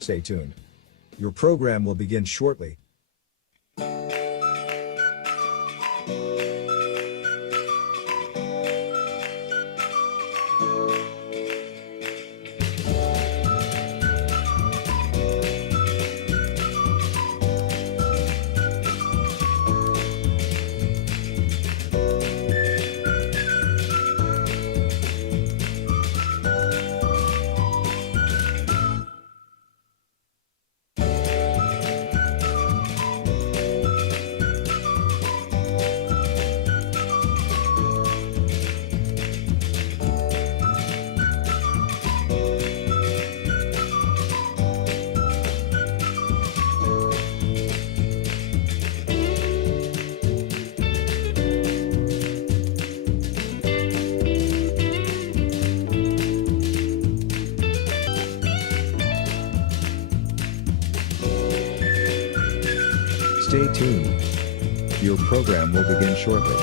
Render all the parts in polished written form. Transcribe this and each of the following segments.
Stay tuned. Your program will begin shortly. Stay tuned. Your program will begin shortly.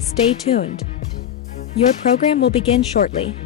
Stay tuned. Your program will begin shortly.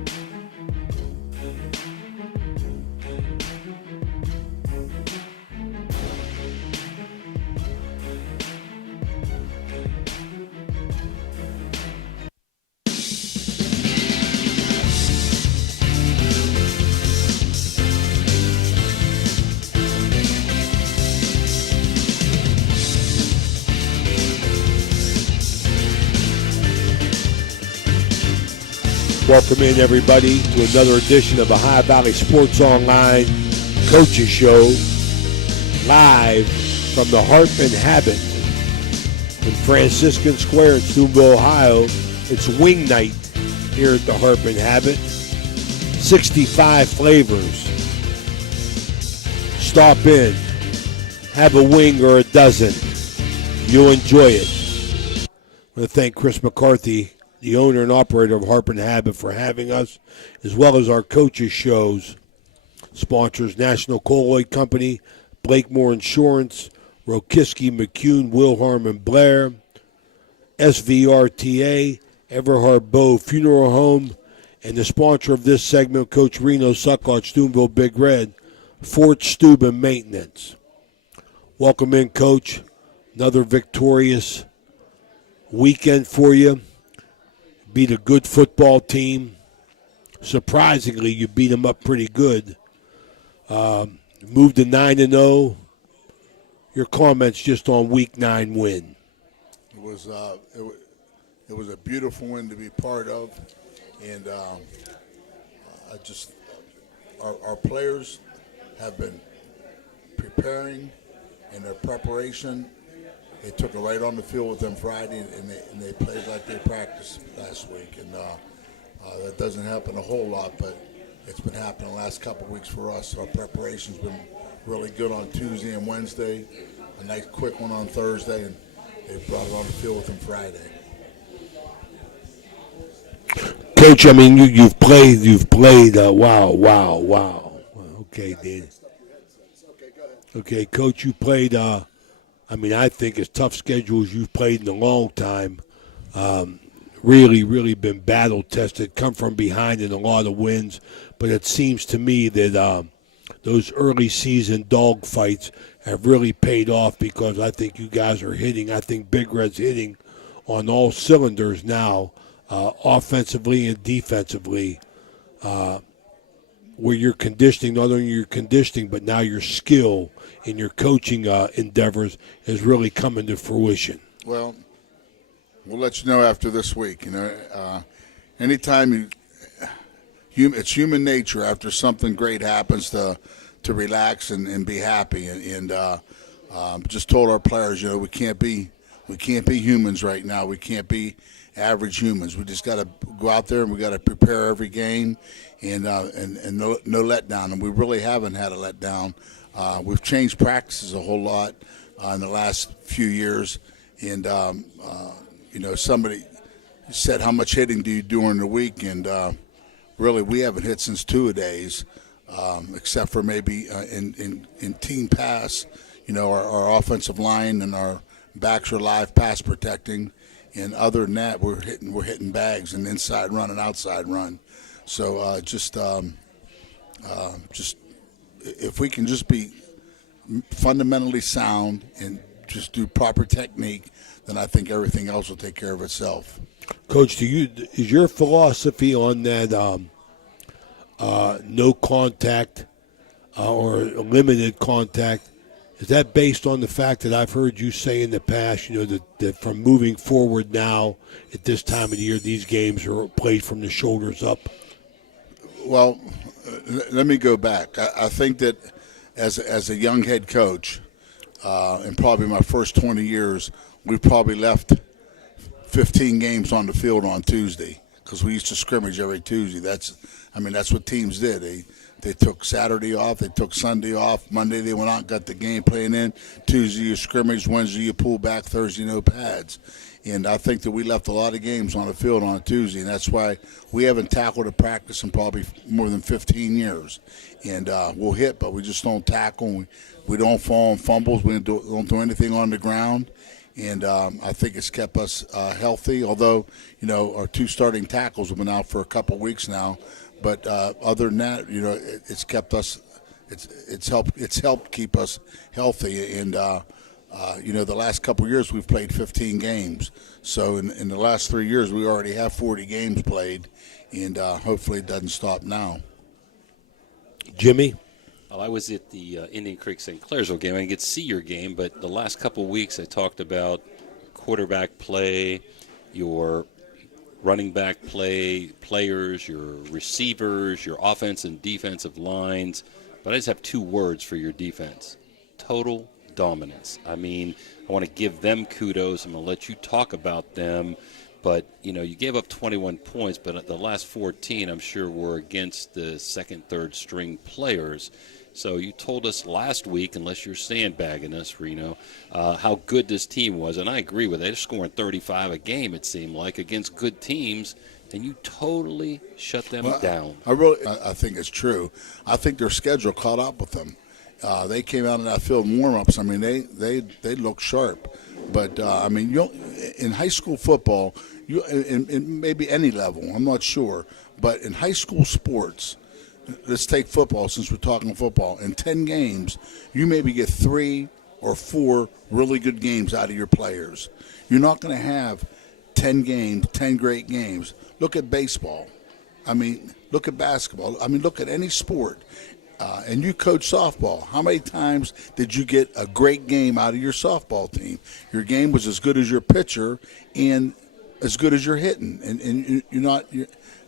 Welcome in, everybody, to another edition of the High Valley Sports Online Coaches Show, live from the Hartman Habit in Franciscan Square in Steubenville, Ohio. It's wing night here at the Hartman Habit. 65 flavors. Stop in, have a wing or a dozen. You'll enjoy it. I want to thank Chris McCarthy, the owner and operator of Hartman Habit, for having us, as well as our coaches shows. Sponsors: National Colloid Company, Blakemore Insurance, Rokiski, McCune, Wilharm, and Blair, SVRTA, Everhard Bow Funeral Home, and the sponsor of this segment, Coach Reno Sucklot, Steubenville Big Red, Fort Steuben Maintenance. Welcome in, Coach. Another victorious weekend for you. Beat a good football team. Surprisingly, you beat them up pretty good. Moved to 9-0. Your comments just on Week 9 win. It was a beautiful win to be part of, and our players have been preparing, and their preparation. They took it right on the field with them Friday, and they played like they practiced last week. And that doesn't happen a whole lot, but it's been happening the last couple of weeks for us. Our preparation's been really good on Tuesday and Wednesday, a nice quick one on Thursday, and they brought it on the field with them Friday. Coach, I mean, you've played. Wow. Okay, Dan. Okay, Coach, you played. I think as tough schedules you've played in a long time. Really been battle-tested, come from behind in a lot of wins. But it seems to me that those early season dog fights have really paid off, because I think you guys are hitting. I think Big Red's hitting on all cylinders now, offensively and defensively, where your conditioning, not only your conditioning, but now your skill in your coaching endeavors is really coming to fruition. Well, We'll let you know after this week. Anytime it's human nature after something great happens to relax and be happy. And just told our players, we can't be humans right now. We can't be average humans. We just got to go out there and we got to prepare every game, and no letdown. And we really haven't had a letdown. We've changed practices a whole lot in the last few years, and somebody said, how much hitting do you do during the week? And really, we haven't hit since two-a-days, except for maybe in team pass. Our offensive line and our backs are live pass protecting, and other than that, we're hitting bags and inside run and outside run. So just if we can just be fundamentally sound and just do proper technique, then I think everything else will take care of itself. Coach, is your philosophy on that no contact or limited contact, is that based on the fact that I've heard you say in the past, that from moving forward now at this time of the year, these games are played from the shoulders up? Well, let me go back. I think that as a young head coach, in probably my first 20 years, we've probably left 15 games on the field on Tuesday because we used to scrimmage every Tuesday. That's what teams did. They took Saturday off, they took Sunday off, Monday they went out and got the game playing in, Tuesday you scrimmage, Wednesday you pull back, Thursday no pads. And I think that we left a lot of games on the field on Tuesday, and that's why we haven't tackled a practice in probably more than 15 years. And we'll hit, but we just don't tackle. We don't fall on fumbles. We don't do anything on the ground. And I think it's kept us healthy, although, our two starting tackles have been out for a couple weeks now. But other than that, it's kept us. It's helped keep us healthy. And the last couple of years we've played 15 games. So in the last 3 years we already have 40 games played, and hopefully it doesn't stop now. Jimmy? Well, I was at the Indian Creek St. Clairsville game. I didn't get to see your game, but the last couple of weeks I talked about quarterback play, your running back players, your receivers, your offense and defensive lines. But I just have two words for your defense: total dominance. I want to give them kudos. I'm going to let you talk about them. But, you gave up 21 points, but the last 14, I'm sure, were against the second, third string players. So you told us last week, unless you're sandbagging us, Reno, how good this team was. And I agree with it. They're scoring 35 a game, it seemed like, against good teams. And you totally shut them down. I think it's true. I think their schedule caught up with them. They came out in that field in warm-ups. They look sharp. But, in high school football, in maybe any level, I'm not sure, but in high school sports, let's take football since we're talking football. In 10 games, you maybe get 3 or 4 really good games out of your players. You're not going to have 10 games, 10 great games. Look at baseball. Look at basketball. Look at any sport. And you coach softball. How many times did you get a great game out of your softball team? Your game was as good as your pitcher and as good as your hitting. And you're not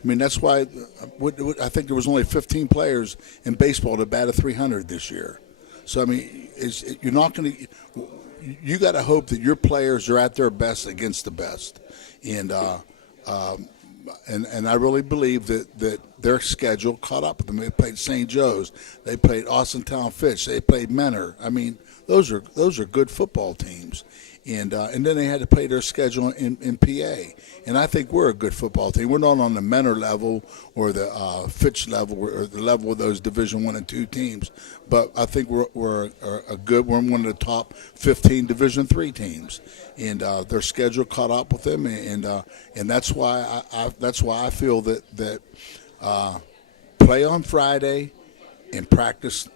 that's why I think there was only 15 players in baseball that batted 300 this year. So, you're not going to – you got to hope that your players are at their best against the best. And I really believe that their schedule caught up with them. They played St. Joe's. They played Austintown Fitch. They played Mentor. Those are good football teams. And then they had to play their schedule in PA. And I think we're a good football team. We're not on the Mentor level or the Fitch level or the level of those Division I and II teams. But I think we're one of the top 15 Division III teams. And their schedule caught up with them. And that's why I feel that play on Friday and practice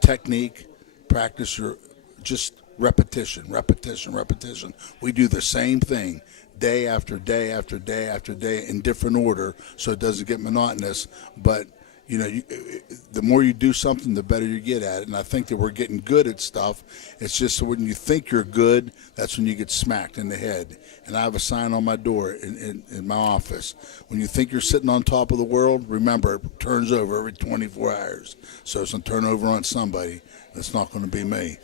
technique, practice your just repetition. We do the same thing day after day after day after day in different order so it doesn't get monotonous. But, the more you do something, the better you get at it. And I think that we're getting good at stuff. It's just when you think you're good, that's when you get smacked in the head. and I have a sign on my door in my office. When you think you're sitting on top of the world, remember, it turns over every 24 hours. So it's going to turn over on somebody. It's not going to be me.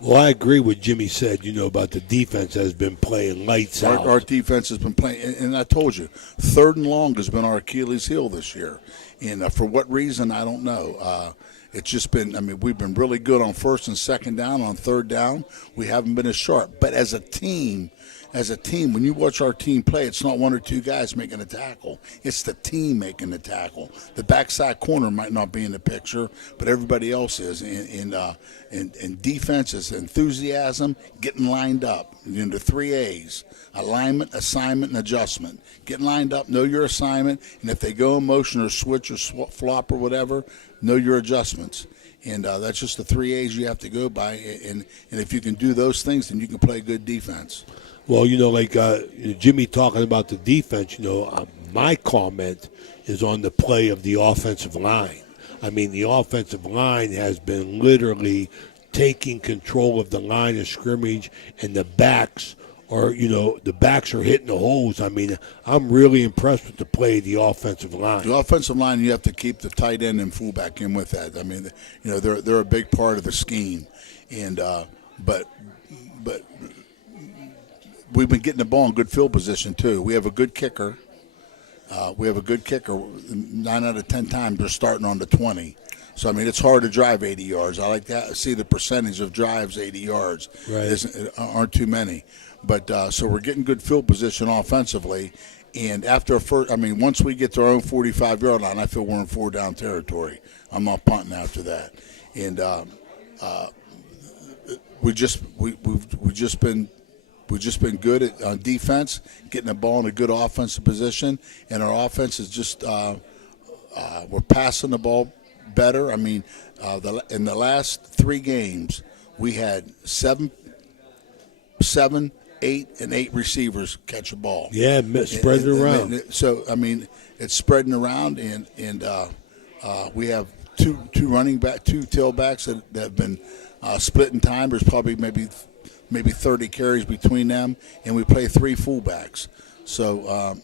Well, I agree with Jimmy said, about the defense has been playing lights out. Our defense has been playing, and I told you, 3rd and long has been our Achilles heel this year. And for what reason, I don't know. It's just been, we've been really good on 1st and 2nd down. On 3rd down, we haven't been as sharp. But as a team, when you watch our team play, it's not 1 or 2 guys making a tackle. It's the team making the tackle. The backside corner might not be in the picture, but everybody else is. And defense is enthusiasm, getting lined up. The 3 A's: alignment, assignment, and adjustment. Getting lined up, know your assignment, and if they go in motion or switch or flop or whatever, know your adjustments. And that's just the 3 A's you have to go by. And if you can do those things, then you can play good defense. Well, Jimmy talking about the defense, my comment is on the play of the offensive line. The offensive line has been literally taking control of the line of scrimmage, and the backs are hitting the holes. I'm really impressed with the play of the offensive line. The offensive line, you have to keep the tight end and fullback in with that. They're a big part of the scheme, and but we've been getting the ball in good field position too. We have a good kicker. 9 out of 10 times they're starting on the 20. So, it's hard to drive 80 yards. I like that. See the percentage of drives 80 yards. Right. Aren't too many. But so we're getting good field position offensively. And after once we get to our own 45-yard line, I feel we're in 4-down territory. I'm not punting after that. And we've just been good at defense, getting the ball in a good offensive position, and our offense is just we're passing the ball better. In the last 3 games, we had 7, 8, and 8 receivers catch a ball. Yeah, spread it around. It's spreading around, and we have two tailbacks that have been splitting time. There's probably maybe 30 carries between them, and we play 3 fullbacks. So,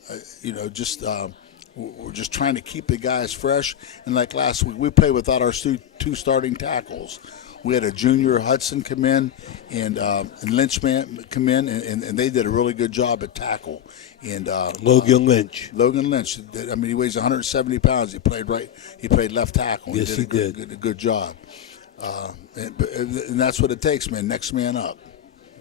we're just trying to keep the guys fresh. And like last week, we played without our 2 starting tackles. We had a junior Hudson come in and Lynchman come in, and they did a really good job at tackle. And Logan Lynch. He weighs 170 pounds. He played left tackle. Yes, he did. A good job. And that's what it takes, man. Next man up.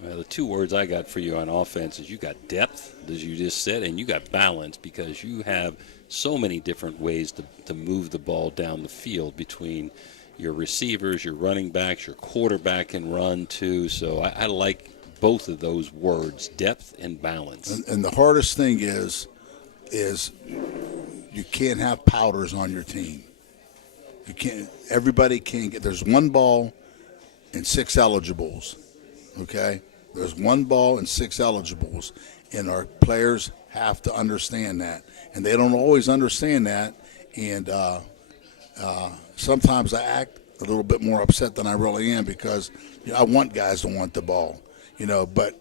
Well, the 2 words I got for you on offense is you got depth, as you just said, and you got balance, because you have so many different ways to move the ball down the field between your receivers, your running backs, your quarterback can run too. So I like both of those words, depth and balance. And the hardest thing is you can't have powders on your team. Everybody can't get. There's 1 ball and 6 eligibles. Okay? There's 1 ball and 6 eligibles, and our players have to understand that. And they don't always understand that, and sometimes I act a little bit more upset than I really am, because I want guys to want the ball, but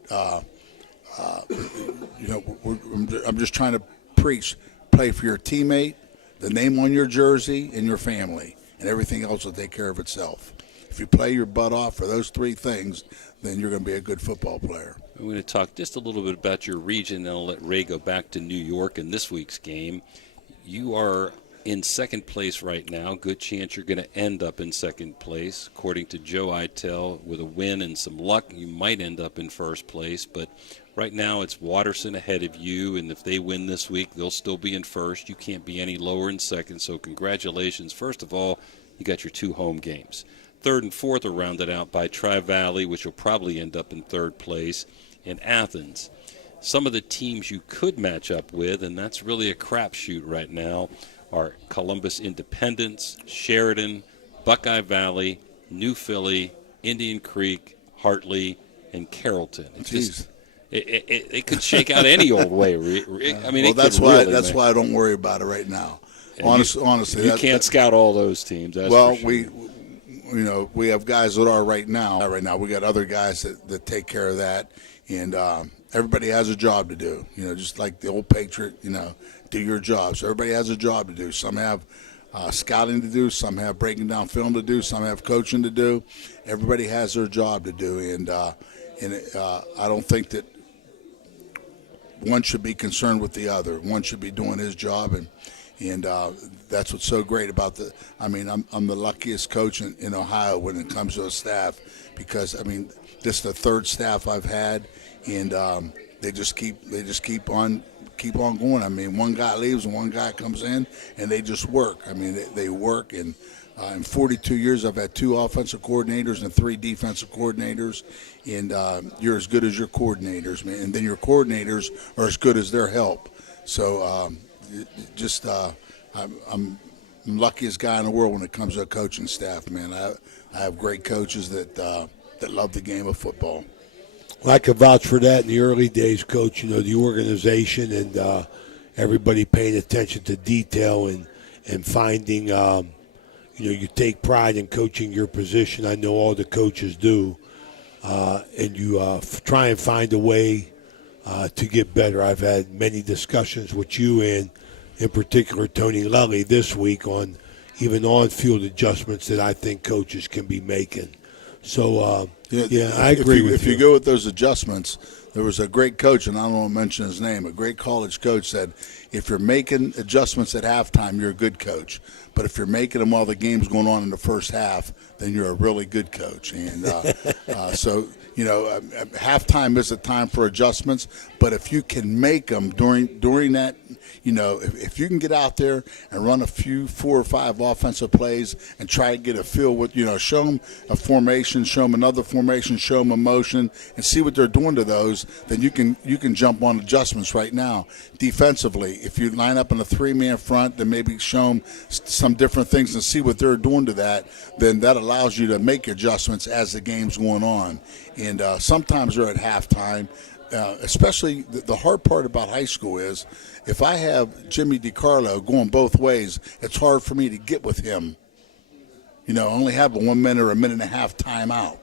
I'm just trying to preach: play for your teammate, the name on your jersey, and your family, and everything else will take care of itself. If you play your butt off for those 3 things, then you're going to be a good football player. We're going to talk just a little bit about your region, and I'll let Ray go back to New York in this week's game. You are in 2nd place right now. Good chance you're going to end up in 2nd place. According to Joe Itel, with a win and some luck, you might end up in 1st place. But right now it's Watterson ahead of you, and if they win this week, they'll still be in 1st. You can't be any lower in 2nd, so congratulations. First of all, you got your 2 home games. 3rd and 4th are rounded out by Tri-Valley, which will probably end up in 3rd place, and Athens. Some of the teams you could match up with, and that's really a crapshoot right now, are Columbus Independence, Sheridan, Buckeye Valley, New Philly, Indian Creek, Hartley, and Carrollton. It could shake out any old way. That's why I don't worry about it right now. Honestly, you can't scout all those teams. That's for sure. We have guys that are right now. We got other guys that take care of that, and everybody has a job to do. Just like the old Patriot. Do your job. So everybody has a job to do. Some have scouting to do. Some have breaking down film to do. Some have coaching to do. Everybody has their job to do, and I don't think that one should be concerned with the other. One should be doing his job, and that's what's so great about I'm the luckiest coach in Ohio when it comes to a staff, because this is the third staff I've had, and they just keep on going. One guy leaves and one guy comes in, and they just work. They work, and in 42 years I've had 2 offensive coordinators and 3 defensive coordinators, and you're as good as your coordinators, man. And then your coordinators are as good as their help. So I'm the luckiest guy in the world when it comes to a coaching staff, man. I have great coaches that love the game of football. Well, I could vouch for that in the early days, Coach. The organization and everybody paying attention to detail and finding, you take pride in coaching your position. I know all the coaches do. And you try and find a way to get better. I've had many discussions with you and, in particular, Tony Lully this week on even on-field adjustments that I think coaches can be making. So, I agree with you. If you go with those adjustments, there was a great coach, and I don't want to mention his name, a great college coach said, if you're making adjustments at halftime, you're a good coach. But if you're making them while the game's going on in the first half, then you're a really good coach. And halftime is a time for adjustments. But if you can make them during that, if you can get out there and run a few 4 or 5 offensive plays and try to get a feel with, show them a formation, show them another formation, show them a motion, and see what they're doing to those, then you can jump on adjustments right now. Defensively, if you line up in a 3-man front, then maybe show them some different things and see what they're doing to that, then that allows you to make adjustments as the game's going on. And sometimes they're at halftime. Especially the hard part about high school is if I have Jimmy DiCarlo going both ways, it's hard for me to get with him. I only have a 1 minute or a minute and a half timeout.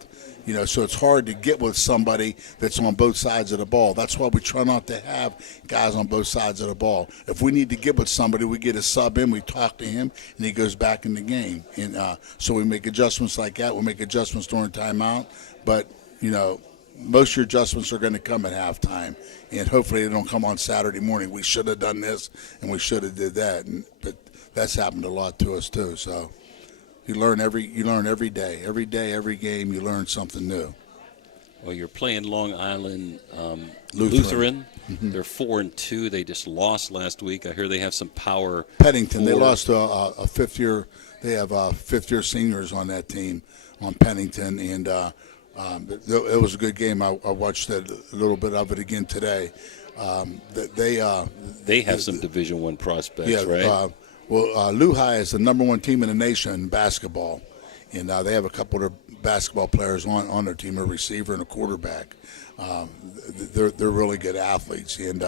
So it's hard to get with somebody that's on both sides of the ball. That's why we try not to have guys on both sides of the ball. If we need to get with somebody, we get a sub in, we talk to him, and he goes back in the game. And so we make adjustments like that. We make adjustments during timeout. But, most of your adjustments are going to come at halftime, and hopefully they don't come on Saturday morning. We should have done this, and we should have did that. But that's happened a lot to us too. So you learn every day, every game. You learn something new. Well, you're playing Long Island Lutheran. Mm-hmm. They're 4-2. They just lost last week. I hear they have some power. Pennington. They lost to a 5th year. They have 5th year seniors on that team on Pennington, and. It was a good game. I watched a little bit of it again today. They have some Division I prospects, right? Weir High is the number 1 team in the nation in basketball, and they have a couple of basketball players on their team, a receiver and a quarterback. They're really good athletes, and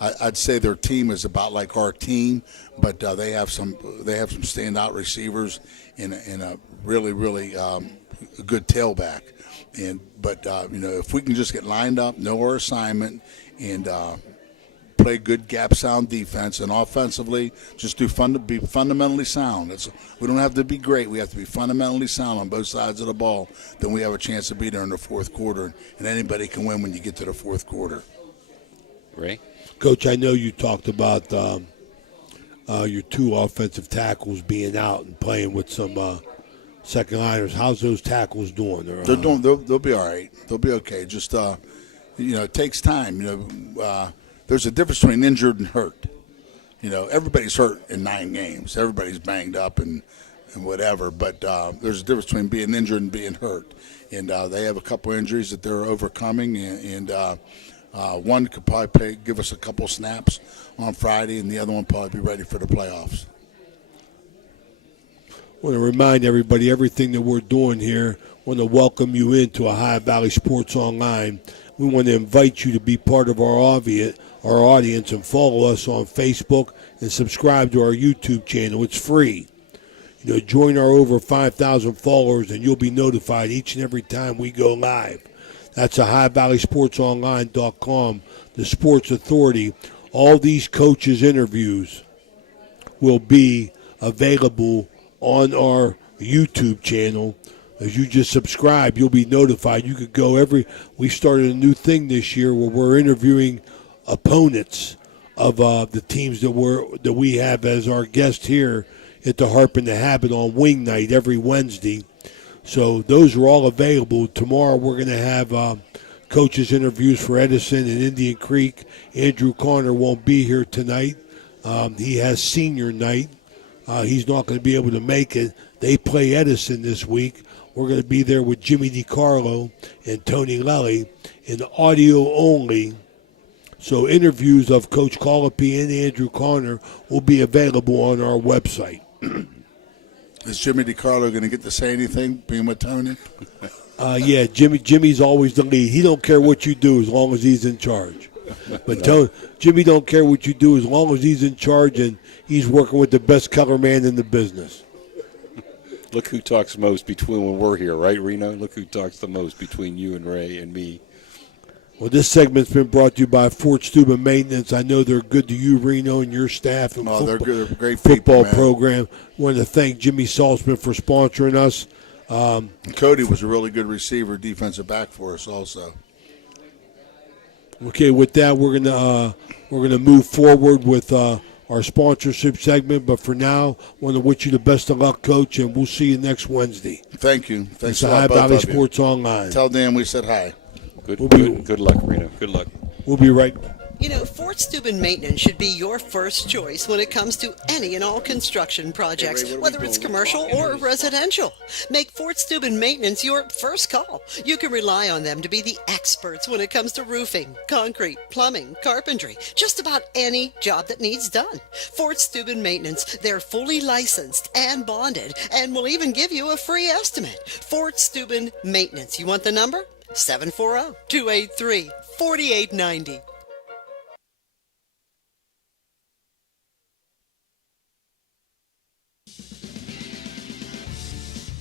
I'd say their team is about like our team, but they have some standout receivers and a really good tailback. But if we can just get lined up, know our assignment, and play good gap sound defense, and offensively just be fundamentally sound. We don't have to be great. We have to be fundamentally sound on both sides of the ball. Then we have a chance to be there in the fourth quarter, and anybody can win when you get to the fourth quarter. Ray? Coach, I know you talked about your 2 offensive tackles being out and playing with some second liners. How's those tackles doing? They're doing. They'll be all right. They'll be okay. Just it takes time. There's a difference between injured and hurt. Everybody's hurt in 9 games. Everybody's banged up and whatever. But there's a difference between being injured and being hurt. And they have a couple injuries that they're overcoming. And one could probably give us a couple snaps on Friday, and the other one probably be ready for the playoffs. I want to remind everybody everything that we're doing here. I want to welcome you into Ohio Valley Sports Online. We want to invite you to be part of our audience and follow us on Facebook and subscribe to our YouTube channel. It's free. Join our over 5,000 followers, and you'll be notified each and every time we go live. That's HighValleySportsOnline.com, the Sports Authority. All these coaches' interviews will be available on our YouTube channel. As you just subscribe, you'll be notified. You could go we started a new thing this year where we're interviewing opponents of the teams that we have as our guest here at the Harp and the Habit on Wing Night every Wednesday. So those are all available. Tomorrow we're going to have coaches' interviews for Edison and Indian Creek. Andrew Conner won't be here tonight. He has senior night. He's not going to be able to make it. They play Edison this week. We're going to be there with Jimmy DiCarlo and Tony Lelly in audio only. So interviews of Coach Colopy and Andrew Conner will be available on our website. Is Jimmy DiCarlo going to get to say anything, being with Tony? Yeah, Jimmy's always the lead. He don't care what you do as long as he's in charge. But Jimmy don't care what you do as long as he's in charge and he's working with the best color man in the business. Look who talks most between when we're here, right, Reno? Look who talks the most between you and Ray and me. Well, this segment's been brought to you by Fort Steuben Maintenance. I know they're good to you, Reno, and your staff and They're good. They're great football people, program. I want to thank Jimmy Saltzman for sponsoring us. Cody was a really good receiver, defensive back for us also. Okay, with that, we're gonna move forward with our sponsorship segment. But for now, I want to wish you the best of luck, Coach, and we'll see you next Wednesday. Thank you. Thanks It's a the lot, High both Valley of you. Sports Online. Tell Dan we said hi. Good luck, Reno. Good luck. We'll be right back. You know, Fort Steuben Maintenance should be your first choice when it comes to any and all construction projects, Hey, Ray, whether it's commercial or residential. Make Fort Steuben Maintenance your first call. You can rely on them to be the experts when it comes to roofing, concrete, plumbing, carpentry, just about any job that needs done. Fort Steuben Maintenance, they're fully licensed and bonded and will even give you a free estimate. Fort Steuben Maintenance. You want the number? 740-283-4890.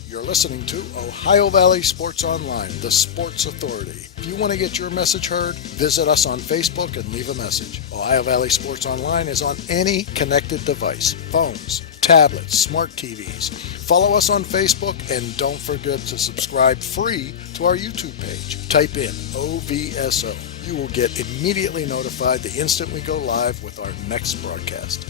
You're listening to Ohio Valley Sports Online, the Sports Authority. If you want to get your message heard, visit us on Facebook and leave a message. Ohio Valley Sports Online is on any connected device, phones, tablets, smart TVs. Follow us on Facebook and don't forget to subscribe free to our YouTube page. Type in OVSO. You will get immediately notified the instant we go live with our next broadcast.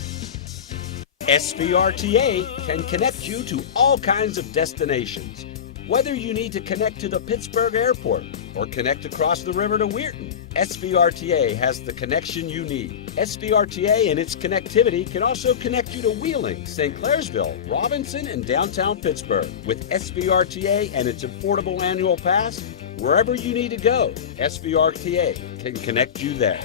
SVRTA can connect you to all kinds of destinations. Whether you need to connect to the Pittsburgh Airport or connect across the river to Weirton, SVRTA has the connection you need. SVRTA and its connectivity can also connect you to Wheeling, St. Clairsville, Robinson, and downtown Pittsburgh. With SVRTA and its affordable annual pass, wherever you need to go, SVRTA can connect you there.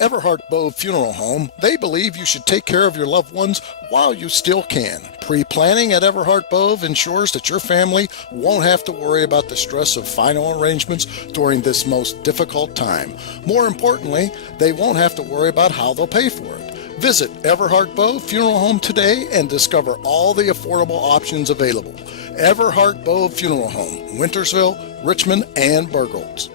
Everhart Bove Funeral Home, they believe you should take care of your loved ones while you still can. Pre-planning at Everhart Bove ensures that your family won't have to worry about the stress of final arrangements during this most difficult time. More importantly, they won't have to worry about how they'll pay for it. Visit Everhart Bove Funeral Home today and discover all the affordable options available. Everhart Bove Funeral Home, Wintersville, Richmond, and Burgolds.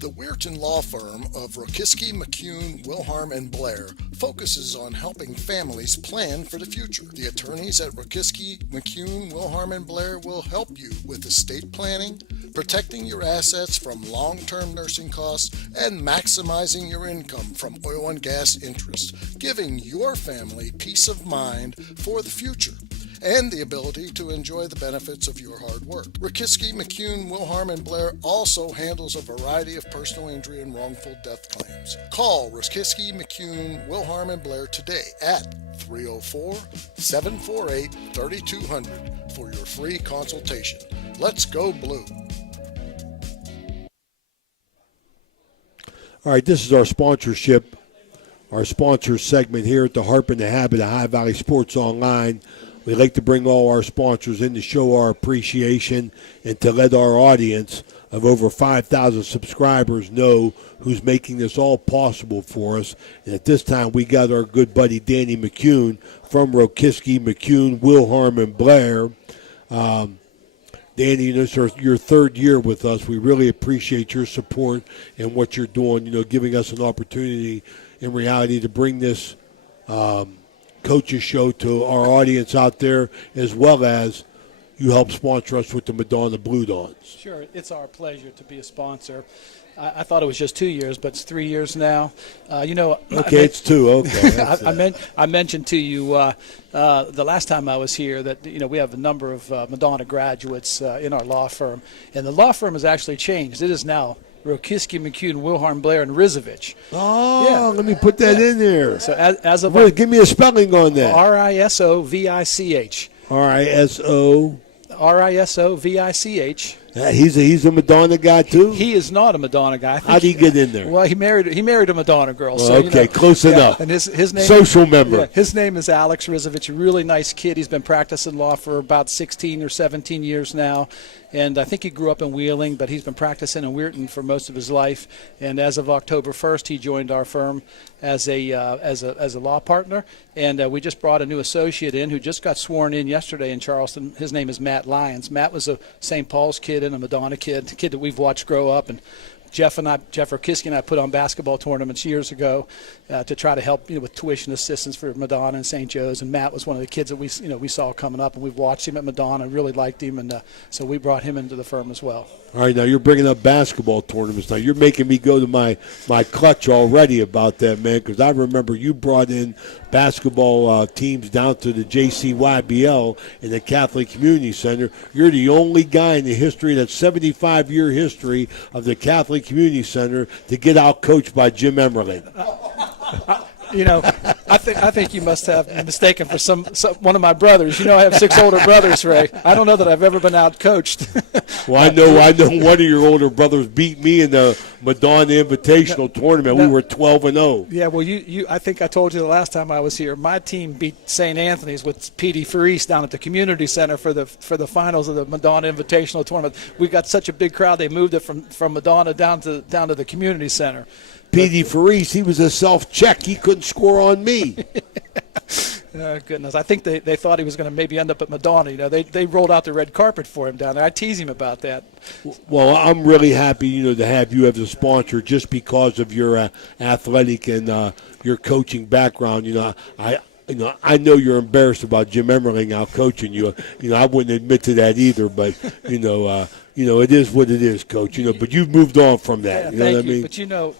The Weirton Law Firm of Rokiski, McCune, Wilharm, and Blair focuses on helping families plan for the future. The attorneys at Rokiski, McCune, Wilharm, and Blair will help you with estate planning, protecting your assets from long-term nursing costs, and maximizing your income from oil and gas interests, giving your family peace of mind for the future and the ability to enjoy the benefits of your hard work. Rokiski, McCune, Wilharm, and Blair also handles a variety of personal injury and wrongful death claims. Call Rokiski, McCune, Wilharm, and Blair today at 304-748-3200 for your free consultation. Let's go Blue. All right, this is our sponsorship, our sponsor segment here at the Harp and the Habit of High Valley Sports Online. We like to bring all our sponsors in to show our appreciation and to let our audience of over 5,000 subscribers know who's making this all possible for us. And at this time, we got our good buddy Danny McCune from Rokiski, McCune, Wilharm, and Blair. Danny, this is your third year with us. We really appreciate your support and what you're doing, giving us an opportunity in reality to bring this coaches show to our audience out there, as well as you help sponsor us with the Madonna Blue Dons. Sure, it's our pleasure to be a sponsor. I thought it was just 2 years, but it's 3 years now. Okay, it's 2. Okay. I mentioned to you the last time I was here that we have a number of Madonna graduates in our law firm, and the law firm has actually changed. It is now Rokiski, McCune, Wilharm, Blair, and Rizovich. Oh, yeah. Let me put that in there. So as of give me a spelling on that. Risovich. Risovich. He's a Madonna guy too. He is not a Madonna guy. How'd he get in there? Well, he married a Madonna girl. Well, so, okay, close enough. And his name, social member. Yeah, his name is Alex Rizovich. A really nice kid. He's been practicing law for about 16 or 17 years now, and I think he grew up in Wheeling, but he's been practicing in Weirton for most of his life. And as of October 1st, he joined our firm as a law partner, and we just brought a new associate in who just got sworn in yesterday in Charleston. His name is Matt Lyons. Matt was a St. Paul's kid and a Madonna kid, a kid that we've watched grow up, and Jeff Rokiski and I put on basketball tournaments years ago to try to help with tuition assistance for Madonna and St. Joe's. And Matt was one of the kids that we saw coming up, and we've watched him at Madonna, really liked him, and so we brought him into the firm as well. All right, now you're bringing up basketball tournaments. Now you're making me go to my clutch already about that, man, because I remember you brought in basketball teams down to the JCYBL in the Catholic Community Center. You're the only guy in the history, that 75-year history of the Catholic Community Center, to get out coached by Jim Emerling. I think you must have been mistaken for some one of my brothers. I have 6 older brothers, Ray. I don't know that I've ever been out coached. Well, I know one of your older brothers beat me in the Madonna Invitational Tournament. We were 12-0. Yeah, well, I think I told you the last time I was here. My team beat St. Anthony's with Petey Faris down at the community center for the finals of the Madonna Invitational Tournament. We got such a big crowd, they moved it from Madonna down to the community center. Petey Faris, he was a self-check. He couldn't score on me. Oh, goodness. I think they thought he was going to maybe end up at Madonna. They rolled out the red carpet for him down there. I tease him about that. Well, I'm really happy, to have you as a sponsor just because of your athletic and your coaching background. I know you're embarrassed about Jim Emerling out coaching you. I wouldn't admit to that either, but it is what it is, Coach. But you've moved on from that. Yeah, you know what I mean? But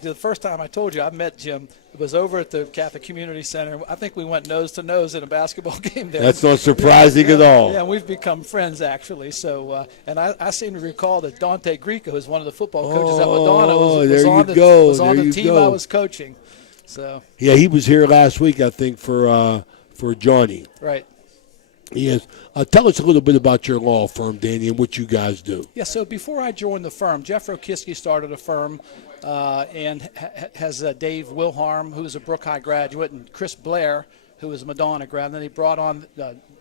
the first time I told you I met Jim, it was over at the Catholic Community Center. I think we went nose to nose in a basketball game there. That's not surprising at all. Yeah, we've become friends actually. So, and I seem to recall that Dante Greco, who's one of the football coaches at Madonna, was on the team I was coaching. So. Yeah, he was here last week, I think, for Johnny. Right. Yes. Tell us a little bit about your law firm, Danny, and what you guys do. Yeah, so before I joined the firm, Jeff Rokiski started a firm and has Dave Wilharm, who's a Brook High graduate, and Chris Blair, who is a Madonna grad. And then he brought on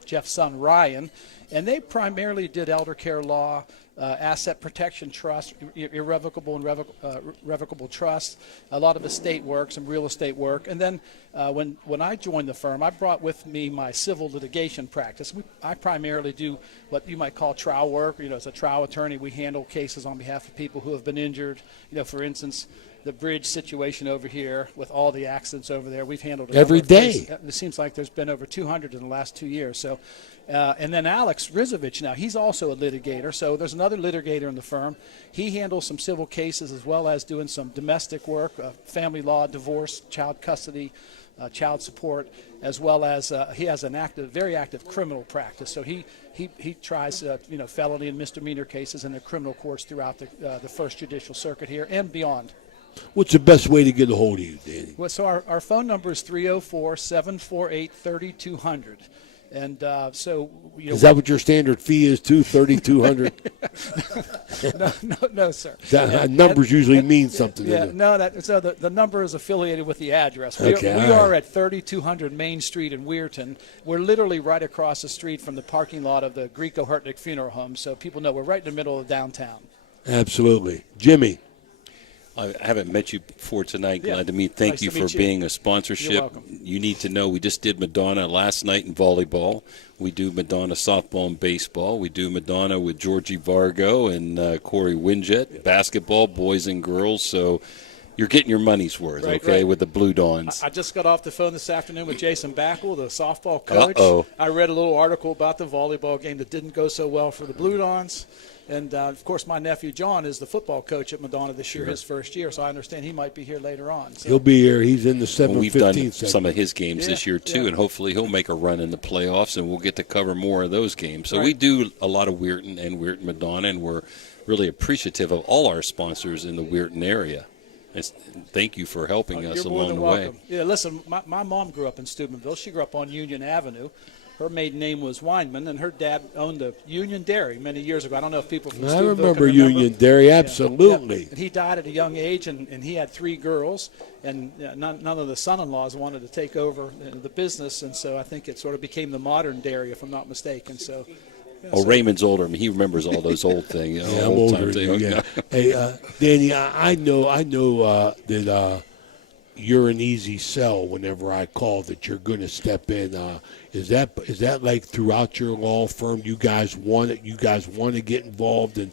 Jeff's son, Ryan, and they primarily did elder care law, asset protection trust, irrevocable and revocable trust, a lot of estate work, some real estate work. And then when I joined the firm, I brought with me my civil litigation practice. I primarily do what you might call trial work. As a trial attorney, we handle cases on behalf of people who have been injured. For instance, the bridge situation over here with all the accidents over there, we've handled it every day. It seems like there's been over 200 in the last 2 years. So, and then Alex Rizovich, now he's also a litigator. So there's another litigator in the firm. He handles some civil cases as well as doing some domestic work, family law, divorce, child custody, child support, as well as he has very active criminal practice. So he tries felony and misdemeanor cases in the criminal courts throughout the First Judicial Circuit here and beyond. What's the best way to get a hold of you, Danny? Well, so our phone number is 304-748-3200. And so, Is that what your standard fee is too? $3,200. No, sir. Numbers usually mean something. Yeah, doesn't it? no. So the number is affiliated with the address. We Okay, are all right. at 3200 Main Street in Weirton. We're literally right across the street from the parking lot of the Greco-Hartnick Funeral Home, so people know we're right in the middle of downtown. Absolutely, Jimmy. I haven't met you before tonight. Yeah. Glad to meet. Thank Nice you to for meet you. being a sponsorship. You're welcome. You need to know we just did Madonna last night in volleyball. We do Madonna softball and baseball. We do Madonna with Georgie Vargo and Corey Winjet, basketball, boys and girls. So you're getting your money's worth, Right, okay, right. with the Blue Dawns. I just got off the phone this afternoon with Jason Backel, the softball coach. Uh-oh. I read a little article about the volleyball game that didn't go so well for the Blue Dawns. And, of course, my nephew John is the football coach at Madonna this year, his first year, so I understand he might be here later on. So. He'll be here. He's in the Well, we've 7:15 done segment. some of his games Yeah, this year, too, yeah. and hopefully he'll make a run in the playoffs, and we'll get to cover more of those games. So Right. we do a lot of Weirton and Weirton Madonna, and we're really appreciative of all our sponsors in the Weirton area. Thank you for helping us You're more along than the way. welcome. Yeah, listen, my mom grew up in Steubenville. She grew up on Union Avenue. Her maiden name was Weinman, and her dad owned a Union Dairy many years ago. I don't know if people from I Steubenville remember can Union Dairy, absolutely. Yeah. And he died at a young age, and he had 3 girls, and none of the son-in-laws wanted to take over the business, and so I think it sort of became the modern dairy, if I'm not mistaken. So. Yeah, Oh, Raymond's older. I mean, he remembers all those old things. Yeah, I'm old older time than you. things. Yeah. Hey, Danny, I know that you're an easy sell whenever I call that you're going to step in. Is that like throughout your law firm? You guys want it? You guys want to get involved and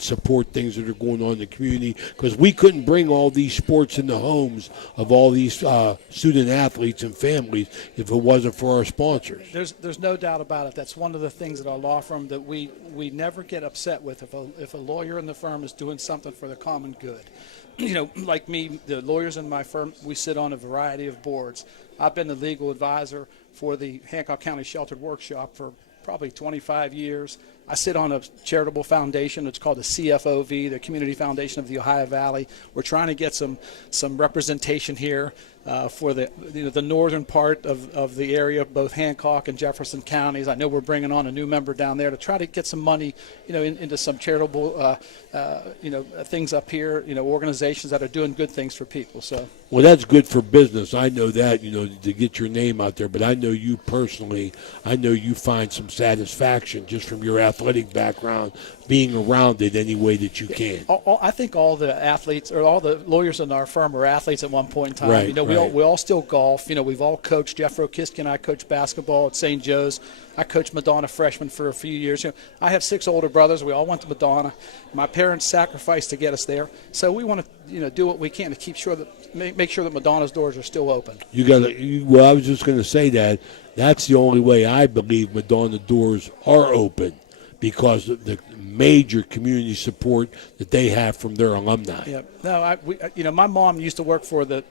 support things that are going on in the community? Because we couldn't bring all these sports in the homes of all these student athletes and families if it wasn't for our sponsors. There's no doubt about it. That's one of the things at our law firm that we never get upset with if a lawyer in the firm is doing something for the common good. You know, like me, the lawyers in my firm, we sit on a variety of boards. I've been the legal advisor for the Hancock County Sheltered Workshop for probably 25 years. I sit on a charitable foundation. It's called the CFOV, the Community Foundation of the Ohio Valley. We're trying to get some representation here for the northern part of the area, both Hancock and Jefferson counties. I know we're bringing on a new member down there to try to get some money, into some charitable, things up here. Organizations that are doing good things for people. So. Well, that's good for business. I know that, to get your name out there. But I know you personally, I know you find some satisfaction just from your athletic background being around it any way that you can. I think all the athletes or all the lawyers in our firm are athletes at one point in time. Right, We all still golf. We've all coached. Jeff Rokiski and I coached basketball at St. Joe's. I coached Madonna freshmen for a few years. I have 6 older brothers. We all went to Madonna. My parents sacrificed to get us there. So we want to, do what we can to keep sure that make sure that Madonna's doors are still open. Well, I was just going to say that's the only way I believe Madonna doors are open, because of the major community support that they have from their alumni. Yeah. No, my mom used to work for the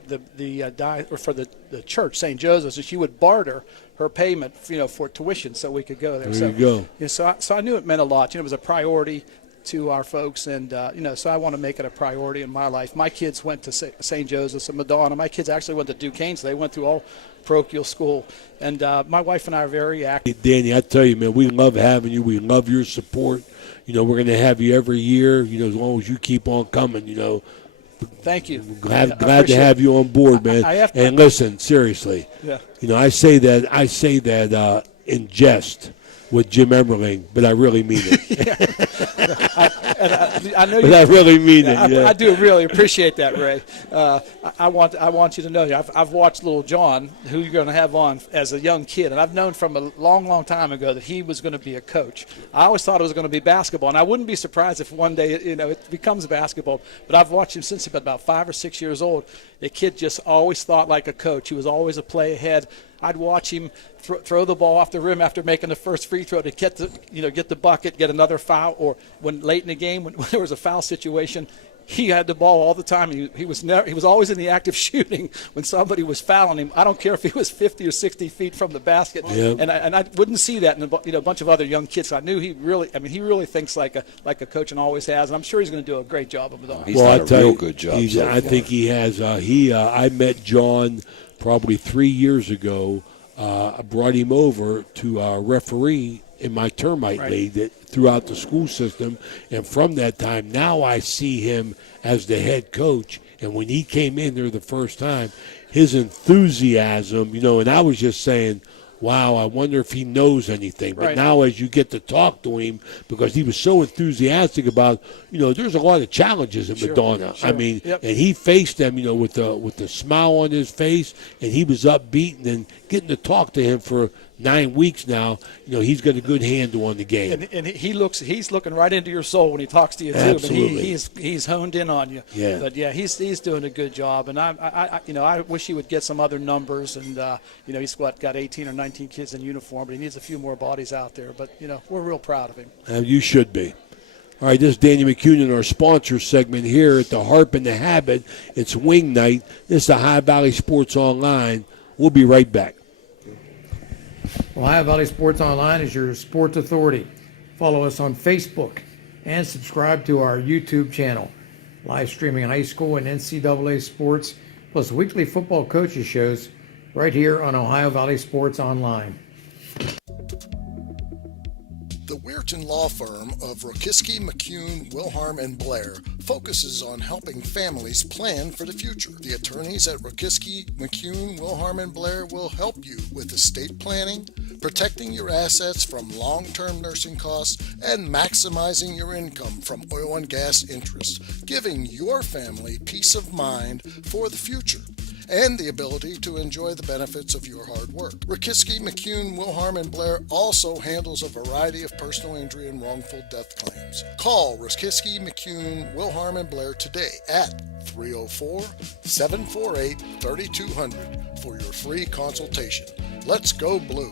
church, St. Joseph's, and she would barter her payment, for tuition so we could go there. There you go. Yeah, so I knew it meant a lot. It was a priority to our folks, and so I want to make it a priority in my life. My kids went to St. Joseph's and Madonna. My kids actually went to Duquesne, so they went through all parochial school. And my wife and I are very active. Danny, I tell you, man, we love having you. We love your support. We're going to have you every year, as long as you keep on coming, Thank you. Glad to have you on board, man. And listen, seriously, I say that in jest with Jim Emmerling, but I really mean it. I know but I really mean it. I do really appreciate that, Ray. I want you to know, I've watched little John, who you're going to have on as a young kid, and I've known from a long, long time ago that he was going to be a coach. I always thought it was going to be basketball, and I wouldn't be surprised if one day it becomes basketball. But I've watched him since he was about 5 or 6 years old. The kid just always thought like a coach. He was always a play ahead. I'd watch him throw the ball off the rim after making the first free throw to get the bucket, get another foul, or when late in the game when there was a foul situation, he had the ball all the time. He was always in the act of shooting when somebody was fouling him. I don't care if he was 50 or 60 feet from the basket, and I wouldn't see that in a bunch of other young kids. So I knew he really thinks like a coach and always has, and I'm sure he's going to do a great job of it all. He's done a real good job. I think he has. I met John probably 3 years ago I brought him over to referee in my termite league throughout the school system. And from that time, now I see him as the head coach. And when he came in there the first time, his enthusiasm, and I was just saying, wow, I wonder if he knows anything. But now as you get to talk to him, because he was so enthusiastic about, there's a lot of challenges in Madonna. I mean, and he faced them, with the smile on his face, and he was upbeat, and then getting to talk to him for 9 weeks now, he's got a good handle on the game. And he's looking right into your soul when he talks to you too. Absolutely. But he's honed in on you. Yeah. But he's doing a good job. And I wish he would get some other numbers. And he's got 18 or 19 kids in uniform, but he needs a few more bodies out there. But we're real proud of him. You should be. All right, this is Danny McCune in our sponsor segment here at the Harp and the Habit. It's wing night. This is the High Valley Sports Online. We'll be right back. Ohio Valley Sports Online is your sports authority. Follow us on Facebook and subscribe to our YouTube channel. Live streaming high school and NCAA sports, plus weekly football coaches shows right here on Ohio Valley Sports Online. The Weirton Law Firm of Rokiski, McCune, Wilharm, and Blair focuses on helping families plan for the future. The attorneys at Rokiski, McCune, Wilharm, and Blair will help you with estate planning, protecting your assets from long-term nursing costs, and maximizing your income from oil and gas interests, giving your family peace of mind for the future and the ability to enjoy the benefits of your hard work. Rokiski, McCune, Wilharm, and Blair also handles a variety of personal injury and wrongful death claims. Call Rokiski, McCune, Wilharm, and Blair today at 304-748-3200 for your free consultation. Let's go Blue.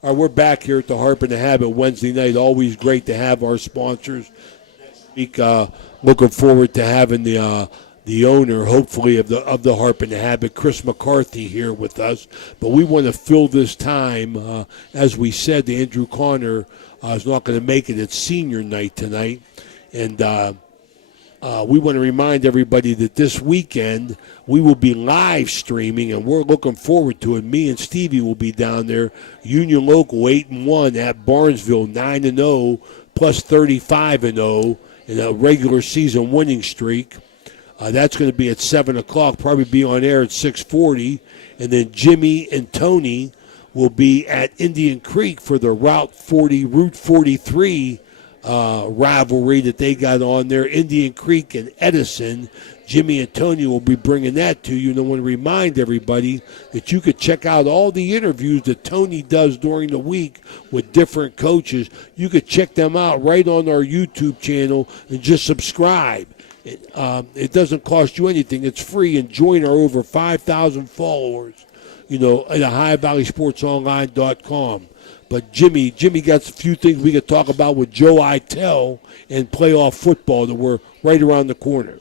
All right, we're back here at the Harp and the Habit Wednesday night. Always great to have our sponsors. Week, looking forward to having the owner, hopefully, of the Harp and the Habit, Chris McCarthy, here with us. But we want to fill this time. As we said, Andrew Connor is not going to make it. It's senior night tonight. And we want to remind everybody that this weekend we will be live streaming, and we're looking forward to it. Me and Stevie will be down there, Union Local 8-1 at Barnesville 9-0 plus 35-0. In a regular season winning streak. That's going to be at 7 o'clock, probably be on air at 6:40. And then Jimmy and Tony will be at Indian Creek for the Route 43 rivalry that they got on there. Indian Creek and Edison. Jimmy and Tony will be bringing that to you. And I want to remind everybody that you could check out all the interviews that Tony does during the week with different coaches. You could check them out right on our YouTube channel and just subscribe. It doesn't cost you anything. It's free. And join our over 5,000 followers, at highvalleysportsonline.com. But Jimmy got a few things we could talk about with Joe Itel and playoff football that we're right around the corner.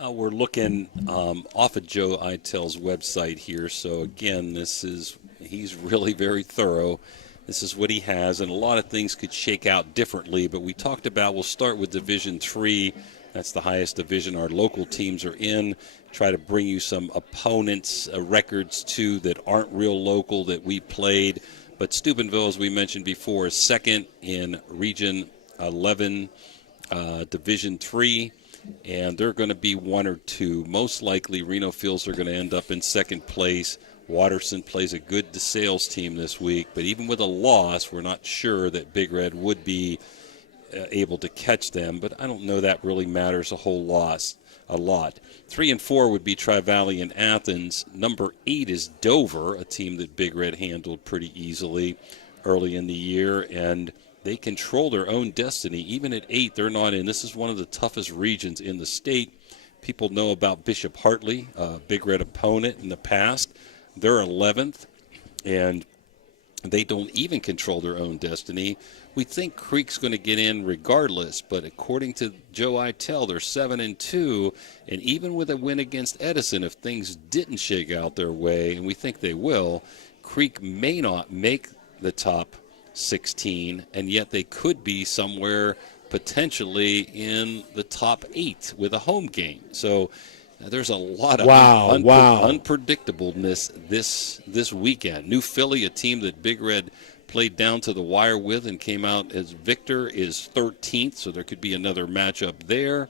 We're looking off of Joe Itel's website here. So, again, he's really very thorough. This is what he has, and a lot of things could shake out differently. But we talked about, we'll start with Division III. That's the highest division our local teams are in. Try to bring you some opponents' records, too, that aren't real local that we played. But Steubenville, as we mentioned before, is second in Region 11, Division III. And they're going to be 1 or 2. Most likely, Reno Fields are going to end up in second place. Watterson plays a good DeSales team this week. But even with a loss, we're not sure that Big Red would be able to catch them. But I don't know that really matters a lot. 3 and 4 would be Tri-Valley and Athens. Number 8 is Dover, a team that Big Red handled pretty easily early in the year. And they control their own destiny. Even at 8, they're not in. This is one of the toughest regions in the state. People know about Bishop Hartley, a Big Red opponent in the past. They're 11th, and they don't even control their own destiny. We think Creek's going to get in regardless, but according to Joe Itel, they're 7-2, and even with a win against Edison, if things didn't shake out their way, and we think they will, Creek may not make the top 16, and yet they could be somewhere potentially in the top 8 with a home game. So Now, there's a lot of unpredictableness this weekend. New Philly, a team that Big Red played down to the wire with and came out as victor, is 13th, so there could be another matchup there.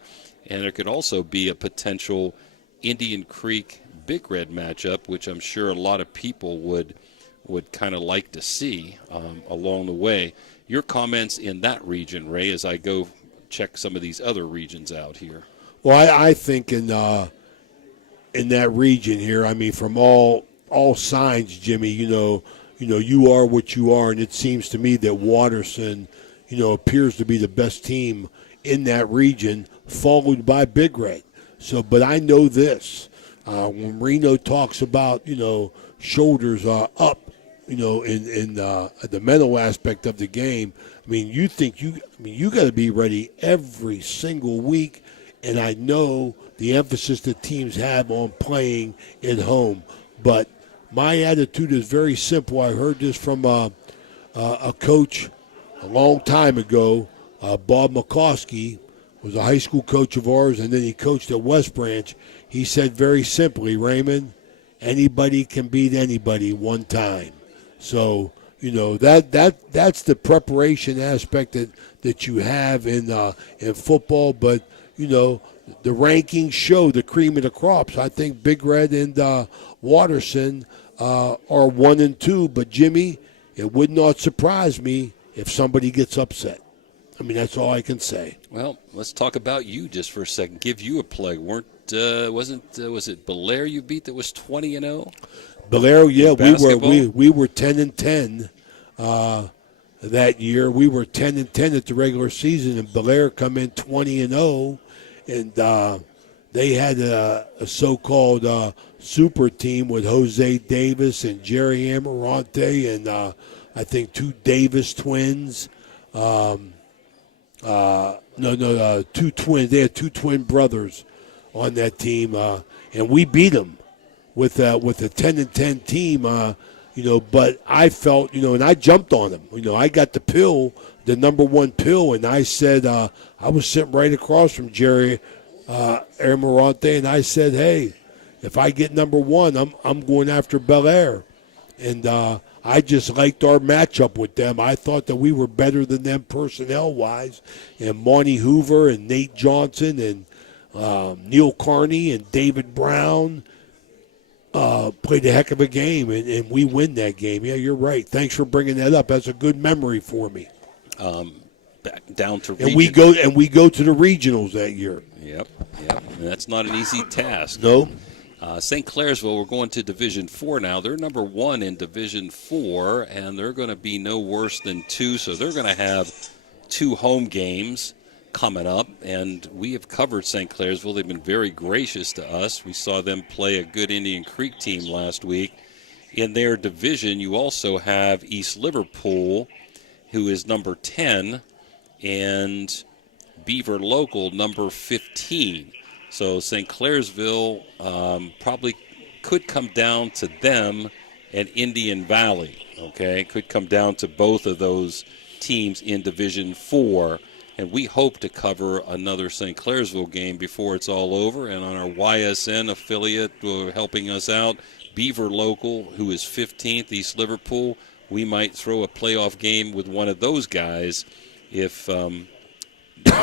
And there could also be a potential Indian Creek Big Red matchup, which I'm sure a lot of people would kind of like to see along the way. Your comments in that region, Ray, as I go check some of these other regions out here. Well, I think in that region here, I mean, from all signs, Jimmy, you are what you are, and it seems to me that Watterson, appears to be the best team in that region, followed by Big Red. So, but I know this, when Reno talks about, shoulders up, in the mental aspect of the game, I mean, you got to be ready every single week. And I know the emphasis that teams have on playing at home. But my attitude is very simple. I heard this from a coach a long time ago. Bob McCoskey was a high school coach of ours, and then he coached at West Branch. He said very simply, Raymond, anybody can beat anybody one time. So, that's the preparation aspect that you have in football. But the rankings show the cream of the crops. I think Big Red and Watterson are 1 and 2. But, Jimmy, it would not surprise me if somebody gets upset. I mean, that's all I can say. Well, let's talk about you just for a second. Give you a plug. Was it Belair you beat that was 20-0? Belair, yeah, we were 10-10 that year. We were 10-10 at the regular season, and Belair come in 20-0, and they had a so-called super team with Jose Davis and Jerry Amarante, and I think 2 Davis twins. Two twins. They had 2 twin brothers on that team, and we beat them with a 10-10 team. But I felt, and I jumped on them. I got the pill, the number 1 pill, and I said I was sitting right across from Jerry Amarante, and I said, hey, if I get number 1, I'm going after Belair, and I just liked our matchup with them. I thought that we were better than them personnel-wise. And Monty Hoover and Nate Johnson and Neil Carney and David Brown played a heck of a game, and we win that game. Yeah, you're right. Thanks for bringing that up. That's a good memory for me. Back down to and we go to the regionals that year. Yep. And that's not an easy task. No. St. Clairsville, we're going to Division 4 now. They're number 1 in Division 4, and they're going to be no worse than 2, so they're going to have 2 home games coming up. And we have covered St. Clairsville. They've been very gracious to us. We saw them play a good Indian Creek team last week. In their division, you also have East Liverpool, who is number 10, and Beaver Local, number 15. So St. Clairsville probably could come down to them and Indian Valley, okay? Could come down to both of those teams in Division 4. And we hope to cover another St. Clairsville game before it's all over. And on our YSN affiliate helping us out, Beaver Local, who is 15th, East Liverpool, we might throw a playoff game with one of those guys if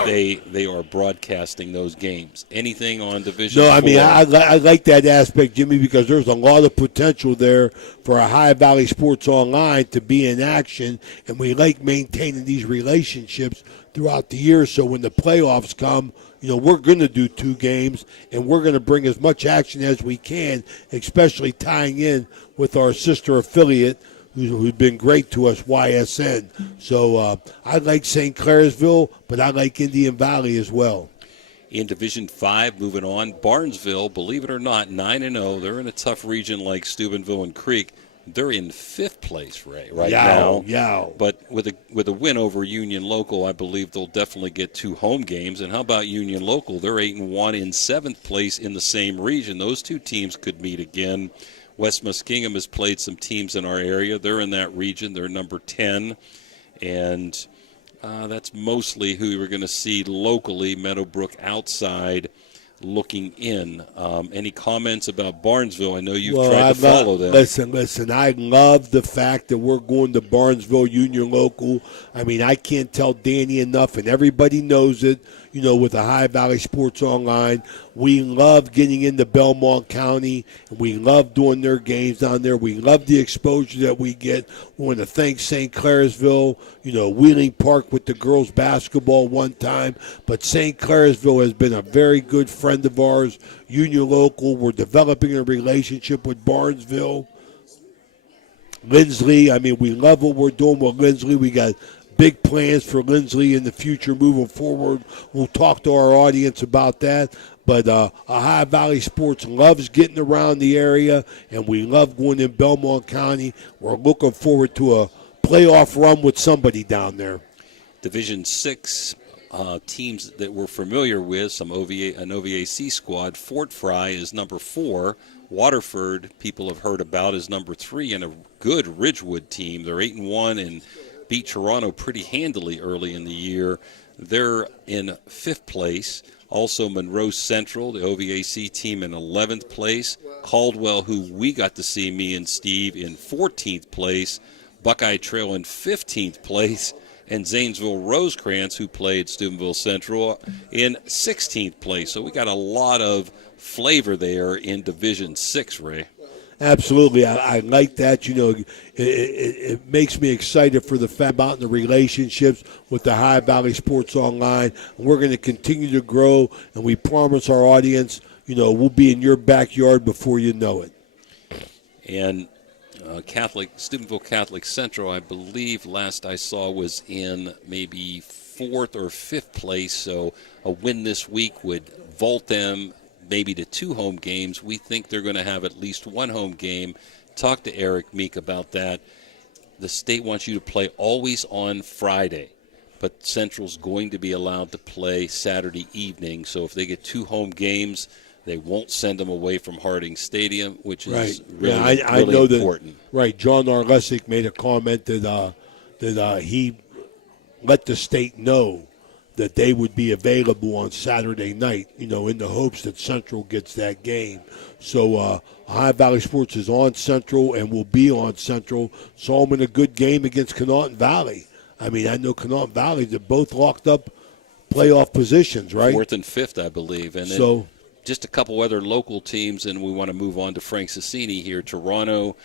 they are broadcasting those games. Anything on Division 4? No, I mean, I like that aspect, Jimmy, because there's a lot of potential there for a High Valley Sports Online to be in action, and we like maintaining these relationships throughout the year. So when the playoffs come, we're going to do 2 games, and we're going to bring as much action as we can, especially tying in with our sister affiliate, who's been great to us, YSN. So I like St. Clairsville, but I like Indian Valley as well. In Division 5, moving on, Barnesville, believe it or not, 9-0. They're in a tough region like Steubenville and Creek. They're in 5th place right now. Yeah. But with a win over Union Local, I believe they'll definitely get 2 home games. And how about Union Local? They're 8-1 in 7th place in the same region. Those 2 teams could meet again. West Muskingum has played some teams in our area. They're in that region. They're number 10. And that's mostly who we're going to see locally. Meadowbrook outside looking in. Any comments about Barnesville? I know you've Well, tried to follow them. Listen. I love the fact that we're going to Barnesville Union Local. I mean, I can't tell Danny enough, and everybody knows it. You know, with the High Valley Sports Online, we love getting into Belmont County, and we love doing their games down there. We love the exposure that we get. We want to thank St. Clairsville, you know, Wheeling Park with the girls basketball one time, but St. Clairsville has been a very good friend of ours. Union Local, we're developing a relationship with Barnesville. Lindsley, I mean, we love what we're doing with Lindsley. We got big plans for Lindsley in the future moving forward. We'll talk to our audience about that. But Ohio Valley Sports loves getting around the area, and we love going in Belmont County. We're looking forward to a playoff run with somebody down there. Division 6 teams that we're familiar with, an OVAC squad. Fort Fry is number 4. Waterford, people have heard about, is number 3, and a good Ridgewood team. They're 8-1 and beat Toronto pretty handily early in the year. They're in 5th place. Also, Monroe Central, the OVAC team, in 11th place. Caldwell, who we got to see, me and Steve, in 14th place. Buckeye Trail in 15th place. And Zanesville Rosecrans, who played Steubenville Central, in 16th place. So we got a lot of flavor there in Division 6, Ray. Absolutely. I like that. You know, it makes me excited for the fact about the relationships with the High Valley Sports Online. And we're going to continue to grow, and we promise our audience, you know, we'll be in your backyard before you know it. And Steubenville Catholic Central, I believe last I saw, was in maybe 4th or 5th place. So a win this week would vault them maybe to 2 home games. We think they're going to have at least 1 home game. Talk to Eric Meek about that. The state wants you to play always on Friday, but Central's going to be allowed to play Saturday evening. So if they get 2 home games, they won't send them away from Harding Stadium, which is really, I know important. That, right. John Arlesic made a comment that he let the state know that they would be available on Saturday night, you know, in the hopes that Central gets that game. So Ohio Valley Sports is on Central and will be on Central. Saw them in a good game against Connaughton Valley. I mean, I know Connaughton Valley, they're both locked up playoff positions, right? 4th and 5th, I believe. And then so just a couple other local teams, and we want to move on to Frank Cicini here. Toronto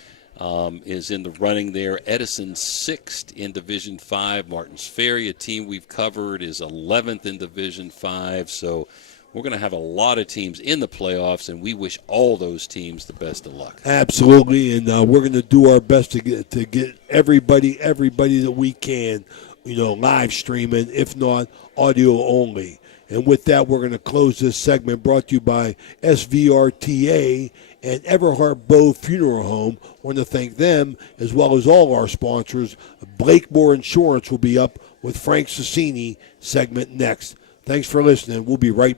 is in the running there. Edison 6th in Division 5. Martins Ferry, a team we've covered, is 11th in Division 5. So we're going to have a lot of teams in the playoffs, and we wish all those teams the best of luck. Absolutely, and we're going to do our best to get everybody that we can, you know, live streaming, if not audio only. And with that, we're going to close this segment brought to you by SVRTA and Everhart Bow Funeral Home. I want to thank them as well as all our sponsors. Blakemore Insurance will be up with Frank Cicini segment next. Thanks for listening. We'll be right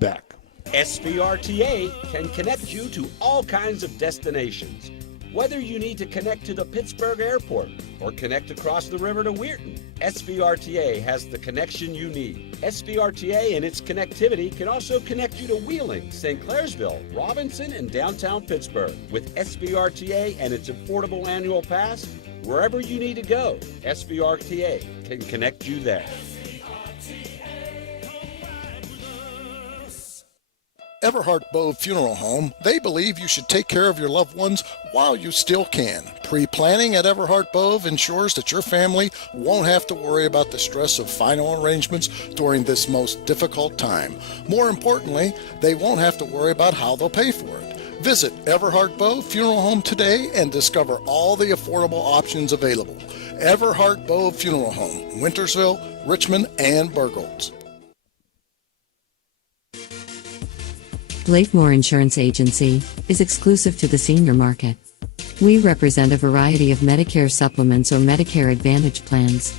back. SVRTA can connect you to all kinds of destinations. Whether you need to connect to the Pittsburgh Airport or connect across the river to Weirton, SVRTA has the connection you need. SVRTA and its connectivity can also connect you to Wheeling, St. Clairsville, Robinson, and downtown Pittsburgh. With SVRTA and its affordable annual pass, wherever you need to go, SVRTA can connect you there. Everhart Bow Funeral Home, they believe you should take care of your loved ones while you still can. Pre-planning at Everhart Bow ensures that your family won't have to worry about the stress of final arrangements during this most difficult time. More importantly, they won't have to worry about how they'll pay for it. Visit Everhart Bow Funeral Home today and discover all the affordable options available. Everhart Bow Funeral Home, Wintersville, Richmond, and Burgolds. Blakemore Insurance Agency is exclusive to the senior market. We represent a variety of Medicare supplements or Medicare Advantage plans,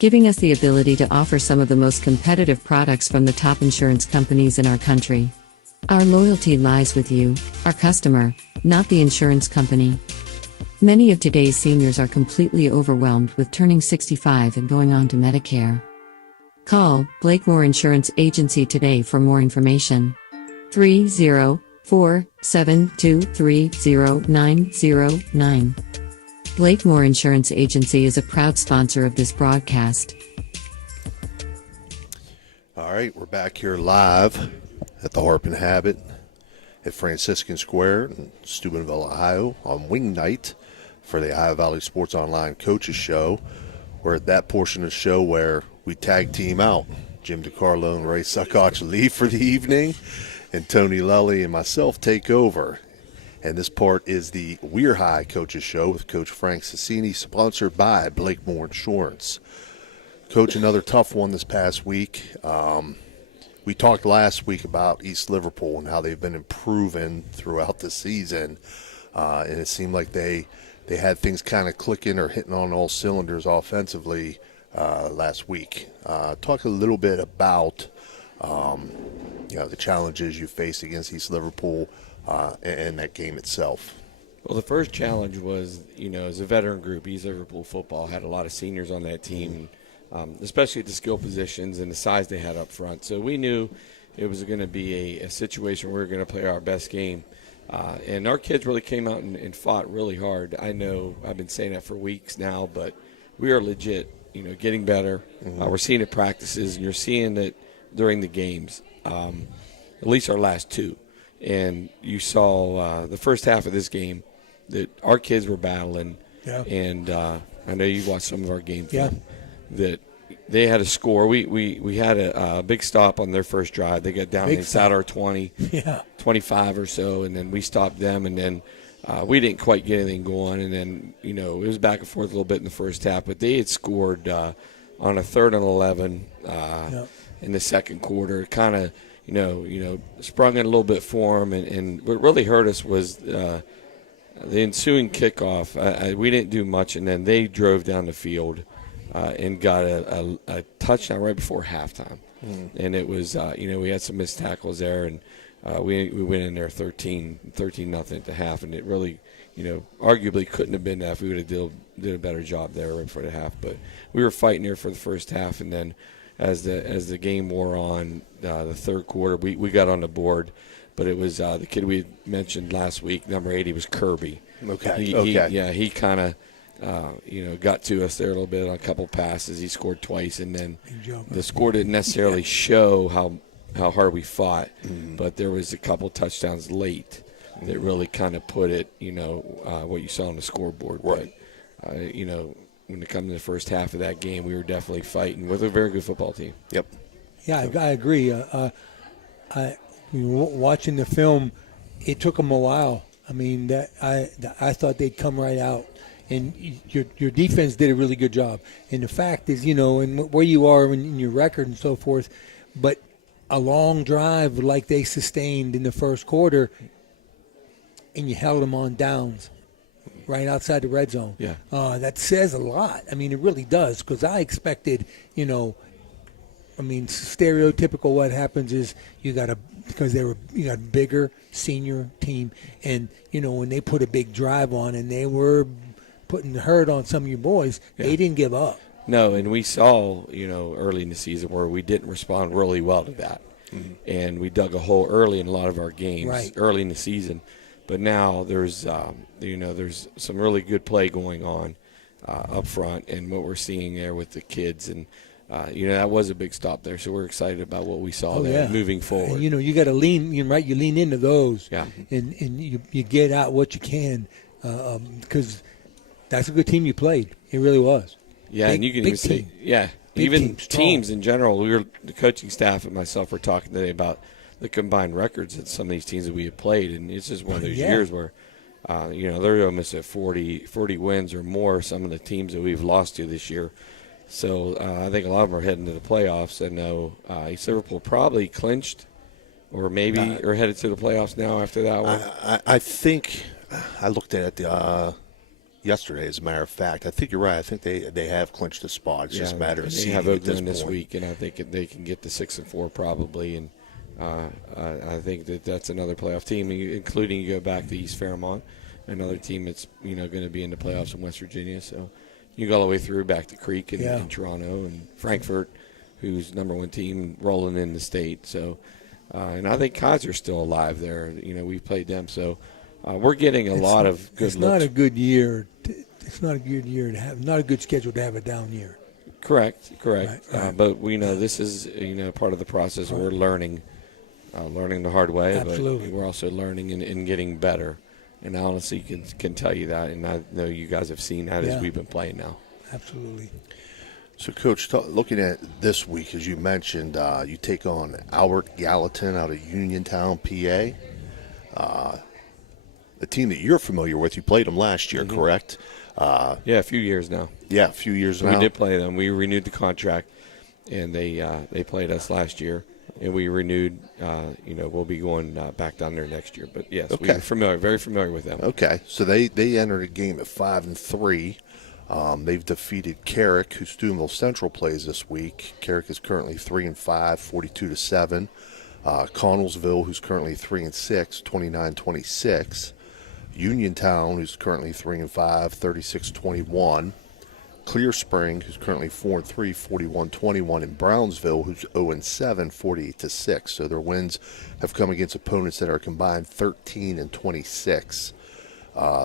giving us the ability to offer some of the most competitive products from the top insurance companies in our country. Our loyalty lies with you, our customer, not the insurance company. Many of today's seniors are completely overwhelmed with turning 65 and going on to Medicare. Call Blakemore Insurance Agency today for more information. 304-723-0909. Blakemore Insurance Agency is a proud sponsor of this broadcast. All right, we're back here live at the Harp and Habit at Franciscan Square in Steubenville, Ohio on Wing Night for the Ohio Valley Sports Online Coaches Show. We're at that portion of the show where we tag team out. Jim DiCarlo and Ray Suckoch leave for the evening, and Tony Lully and myself take over. And this part is the Weir High Coaches Show with Coach Frank Sassini, sponsored by Blakemore Insurance. Coach, another tough one this past week. We talked last week about East Liverpool and how they've been improving throughout the season, and it seemed like they had things kind of clicking or hitting on all cylinders offensively last week. Talk a little bit about the challenges you faced against East Liverpool and that game itself. Well, the first challenge was, as a veteran group, East Liverpool football had a lot of seniors on that team, especially at the skill positions and the size they had up front. So we knew it was going to be a situation where we were going to play our best game. And our kids really came out and fought really hard. I know I've been saying that for weeks now, but we are legit, getting better. We're seeing it practices, and you're seeing it during the games, at least our last two. And you saw the first half of this game that our kids were battling. Yeah. And I know you watched some of our game film. That they had a score. We had a big stop on their first drive. They got down inside our 20, 25 or so, and then we stopped them, and then we didn't quite get anything going. And then, it was back and forth a little bit in the first half, but they had scored on a 3rd and 11 in the second quarter. It kind of, sprung in a little bit for them, and what really hurt us was the ensuing kickoff. We didn't do much, and then they drove down the field and got a touchdown right before halftime. And it was, we had some missed tackles there, and we went in there 13-0 at the half, and it really, arguably couldn't have been that if we would have did a better job there right for the half. But we were fighting there for the first half, and then as the game wore on, the third quarter, we got on the board. But it was the kid we had mentioned last week, number 80, was Kirby. He kind of, got to us there a little bit on a couple passes. He scored twice, and then the score didn't necessarily show how hard we fought, but there was a couple touchdowns late that really kind of put it, what you saw on the scoreboard. Right. But, when it comes to the first half of that game, we were definitely fighting with a very good football team. Yep. Yeah, I agree. Watching the film, it took them a while. I mean, I thought they'd come right out. And your defense did a really good job. And the fact is, and where you are in your record and so forth, but a long drive like they sustained in the first quarter, and you held them on downs right outside the red zone. Yeah. That says a lot. I mean, it really does, because I expected, stereotypical what happens is you got a bigger senior team, and, when they put a big drive on and they were putting the hurt on some of your boys, they didn't give up. No, and we saw, early in the season where we didn't respond really well to that. And we dug a hole early in a lot of our games, early in the season. But now there's, there's some really good play going on up front, and what we're seeing there with the kids. And, that was a big stop there. So we're excited about what we saw there moving forward. And, you got to lean, you lean into those. Yeah. And you get out what you can, because that's a good team you played. It really was. Yeah, and you can even see, even teams in general. The coaching staff and myself were talking today about the combined records that some of these teams that we have played, and it's just one of those years where, they're almost at 40 wins or more, some of the teams that we've lost to this year. So I think a lot of them are heading to the playoffs. I know East Liverpool probably clinched or maybe are headed to the playoffs now after that one. I think I looked at it yesterday, as a matter of fact. I think you're right. I think they have clinched the spot. It's just a matter of seeding at this week, and I think they can get to 6-4 probably. And I think that's another playoff team, including you go back to East Fairmont, another team that's going to be in the playoffs in West Virginia. So you go all the way through back to Creek and Toronto and Frankfurt, who's number one team rolling in the state. So, and I think Kaiser's still alive there. We played them. So we're getting a lot of good It's looks. not a good year. It's not a good year to have. Not a good schedule to have a down year. Correct. Right. But we know this is part of the process. We're learning the hard way. Absolutely. But we're also learning and getting better. And I honestly can tell you that, and I know you guys have seen that as we've been playing now. Absolutely. So, Coach, looking at this week, as you mentioned, you take on Albert Gallatin out of Uniontown, PA. A team that you're familiar with. You played them last year, correct? Yeah, a few years now. Yeah, a few years now. We did play them. We renewed the contract, and they played us last year, and we renewed. We'll be going back down there next year. But yes, we're very familiar with them. Okay, so they entered a game at 5-3. They've defeated Carrick, who Steubenville Central plays this week. Carrick is currently 3-5, 42-7. Connellsville, who's currently 3-6, 29-26. Uniontown, who's currently 3-5, 36-21. Clear Spring, who's currently 4-3, 41-21, and Brownsville, who's 0-7, 48-6. So their wins have come against opponents that are combined 13-26.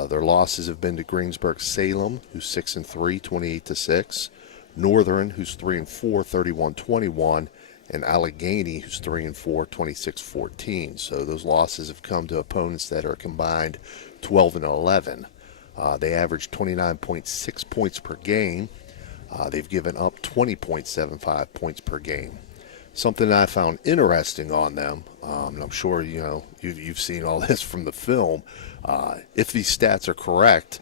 Their losses have been to Greensburg Salem, who's 6-3, 28-6. Northern, who's 3-4, 31-21. And Allegheny, who's 3-4, 26-14. So those losses have come to opponents that are combined 12-11. They average 29.6 points per game. They've given up 20.75 points per game. Something I found interesting on them, and I'm sure you've seen all this from the film. If these stats are correct,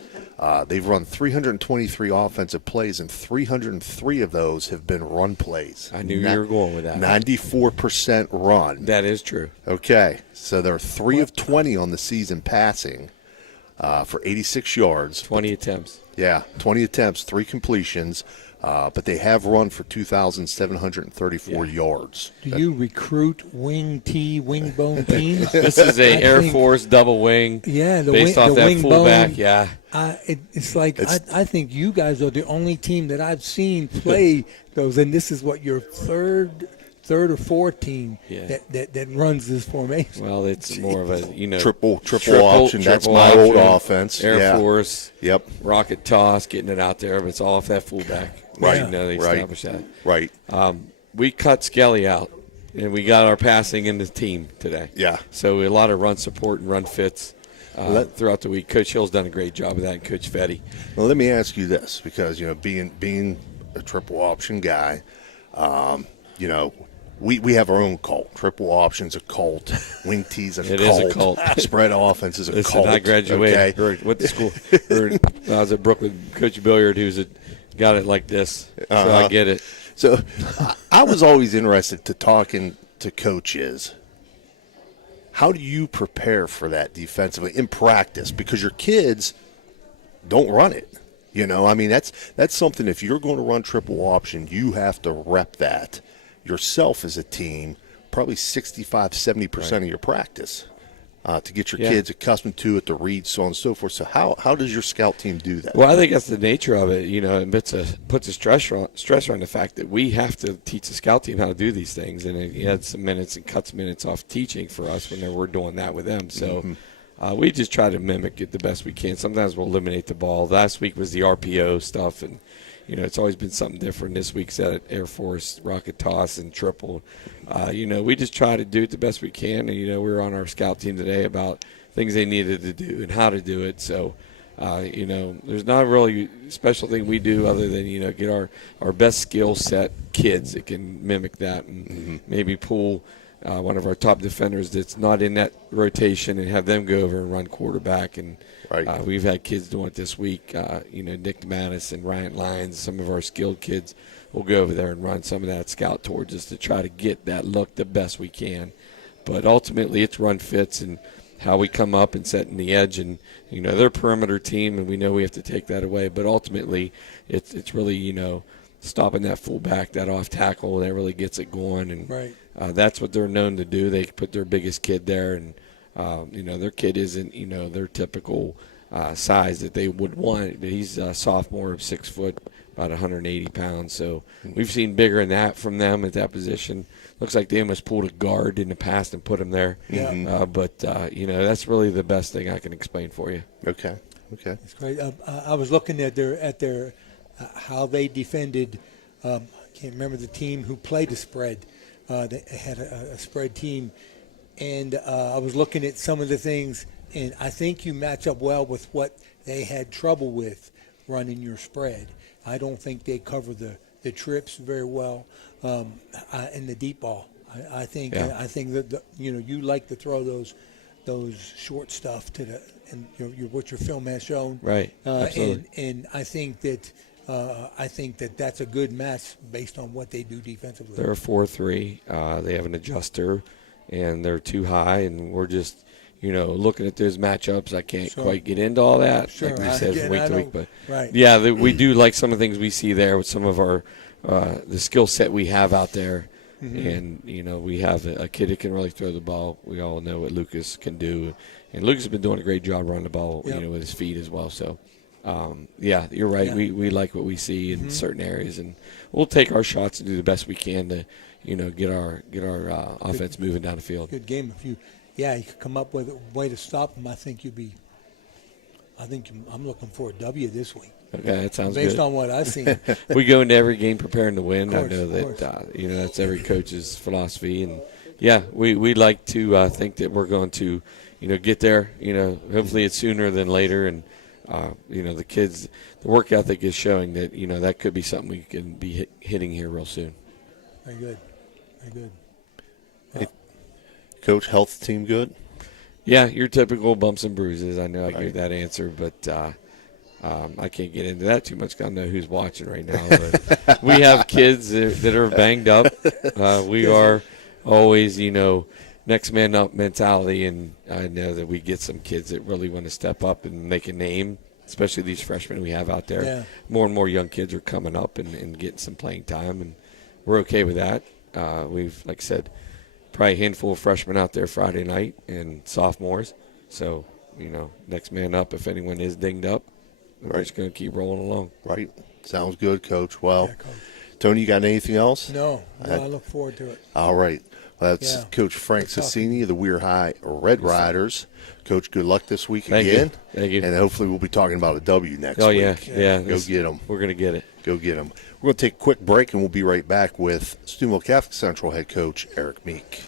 they've run 323 offensive plays, and 303 of those have been run plays. I knew you were going with that. 94% run. That is true. Okay, so they're 3 of 20 on the season passing for 86 yards. 20 attempts. Yeah, 20 attempts, 3 completions. But they have run for 2,734 yards. Do you recruit wing bone teams? This is a Air Force double wing. Yeah, based off that fullback. Bone, yeah, it's like I think you guys are the only team that I've seen play those, and this is what your third or fourth team that runs this formation. Well, it's more of a triple option. That's my old offense. Air Force. Yep. Rocket toss, getting it out there, but it's all off that fullback. Right. They established that. Right. We cut Skelly out, and we got our passing in the team today. Yeah. So a lot of run support and run fits throughout the week. Coach Hill's done a great job of that, and Coach Fetty. Well, let me ask you this, because being a triple option guy, we have our own cult. Triple option's a cult. Wing T's a cult. It is a cult. Spread offense is a cult. I graduated. Okay. Went to school. I was at Brooklyn. Coach Billiard, who's got it like this. So I get it. So I was always interested to talking to coaches. How do you prepare for that defensively in practice? Because your kids don't run it. That's something, if you're going to run triple option, you have to rep that yourself as a team, probably 65-70% of your practice to get your kids accustomed to it, to read, so on and so forth. So how does your scout team do that? Well, I think that's the nature of it. It puts a stress on the fact that we have to teach the scout team how to do these things, and it adds some minutes and cuts minutes off teaching for us when we're doing that with them. So we just try to mimic it the best we can. Sometimes we'll eliminate the ball. Last week was the RPO stuff, and it's always been something different. This week's at Air Force, rocket toss, and triple. We just try to do it the best we can. And, we were on our scout team today about things they needed to do and how to do it. So, there's not really a special thing we do other than, get our best skill set kids that can mimic that and maybe pull one of our top defenders that's not in that rotation and have them go over and run quarterback. And we've had kids doing it this week. Nick Mattis and Ryan Lyons, some of our skilled kids will go over there and run some of that scout towards us to try to get that look the best we can. But ultimately it's run fits and how we come up and set in the edge. And, they're a perimeter team, and we know we have to take that away. But ultimately it's really, stopping that fullback, that off tackle, that really gets it going. And that's what they're known to do. They put their biggest kid there, and their kid isn't their typical size that they would want. He's a sophomore, 6 foot, about 180 pounds. So we've seen bigger than that from them at that position. Looks like they almost pulled a guard in the past and put him there. Yeah. But that's really the best thing I can explain for you. Okay. That's great. I was looking at their how they defended. I can't remember the team who played the spread. They had a spread team, and I was looking at some of the things, and I think you match up well with what they had trouble with running your spread. I don't think they cover the trips very well, and the deep ball. I think that you like to throw those short stuff to the and what your film has shown. Right. Absolutely. And I think that that's a good match based on what they do defensively. They're a 4-3. They have an adjuster, and they're too high, and we're just looking at those matchups. I can't quite get into all that, like we said, from week to week. But we do like some of the things we see there with some of our the skill set we have out there. Mm-hmm. And we have a kid that can really throw the ball. We all know what Lucas can do, and Lucas has been doing a great job running the ball, with his feet as well. So, you're right. Yeah. We like what we see in certain areas, and we'll take our shots and do the best we can to, get our offense moving down the field. Good game. If you could come up with a way to stop them, I'm looking for a W this week. Okay, that sounds based good. on what I've seen. We go into every game preparing to win. Course, I know that that's every coach's philosophy, and we like to think that we're going to get there. Hopefully it's sooner than later, and the kids, the work ethic is showing that that could be something we can be hitting here real soon. Very good, very good. Hey, Coach, health team good? Yeah, your typical bumps and bruises. I know I gave that answer, but I can't get into that too much. I don't know who's watching right now. But we have kids that are banged up. We are always, next man up mentality, and I know that we get some kids that really want to step up and make a name, especially these freshmen we have out there. Yeah. More and more young kids are coming up and getting some playing time, and we're okay with that. We've, like I said, probably a handful of freshmen out there Friday night and sophomores. So, next man up if anyone is dinged up. We're just going to keep rolling along. Right. Sounds good, Coach. Well, Coach. Tony, you got anything else? No, I look forward to it. All right. Well, that's Coach Frank Cicini of the Weir High Red Riders. Coach, good luck this week again. Thank you. And hopefully we'll be talking about a W next week. Oh, yeah. Go get them. We're going to get it. Go get them. We're going to take a quick break, and we'll be right back with Steubenville Catholic Central head coach Eric Meek.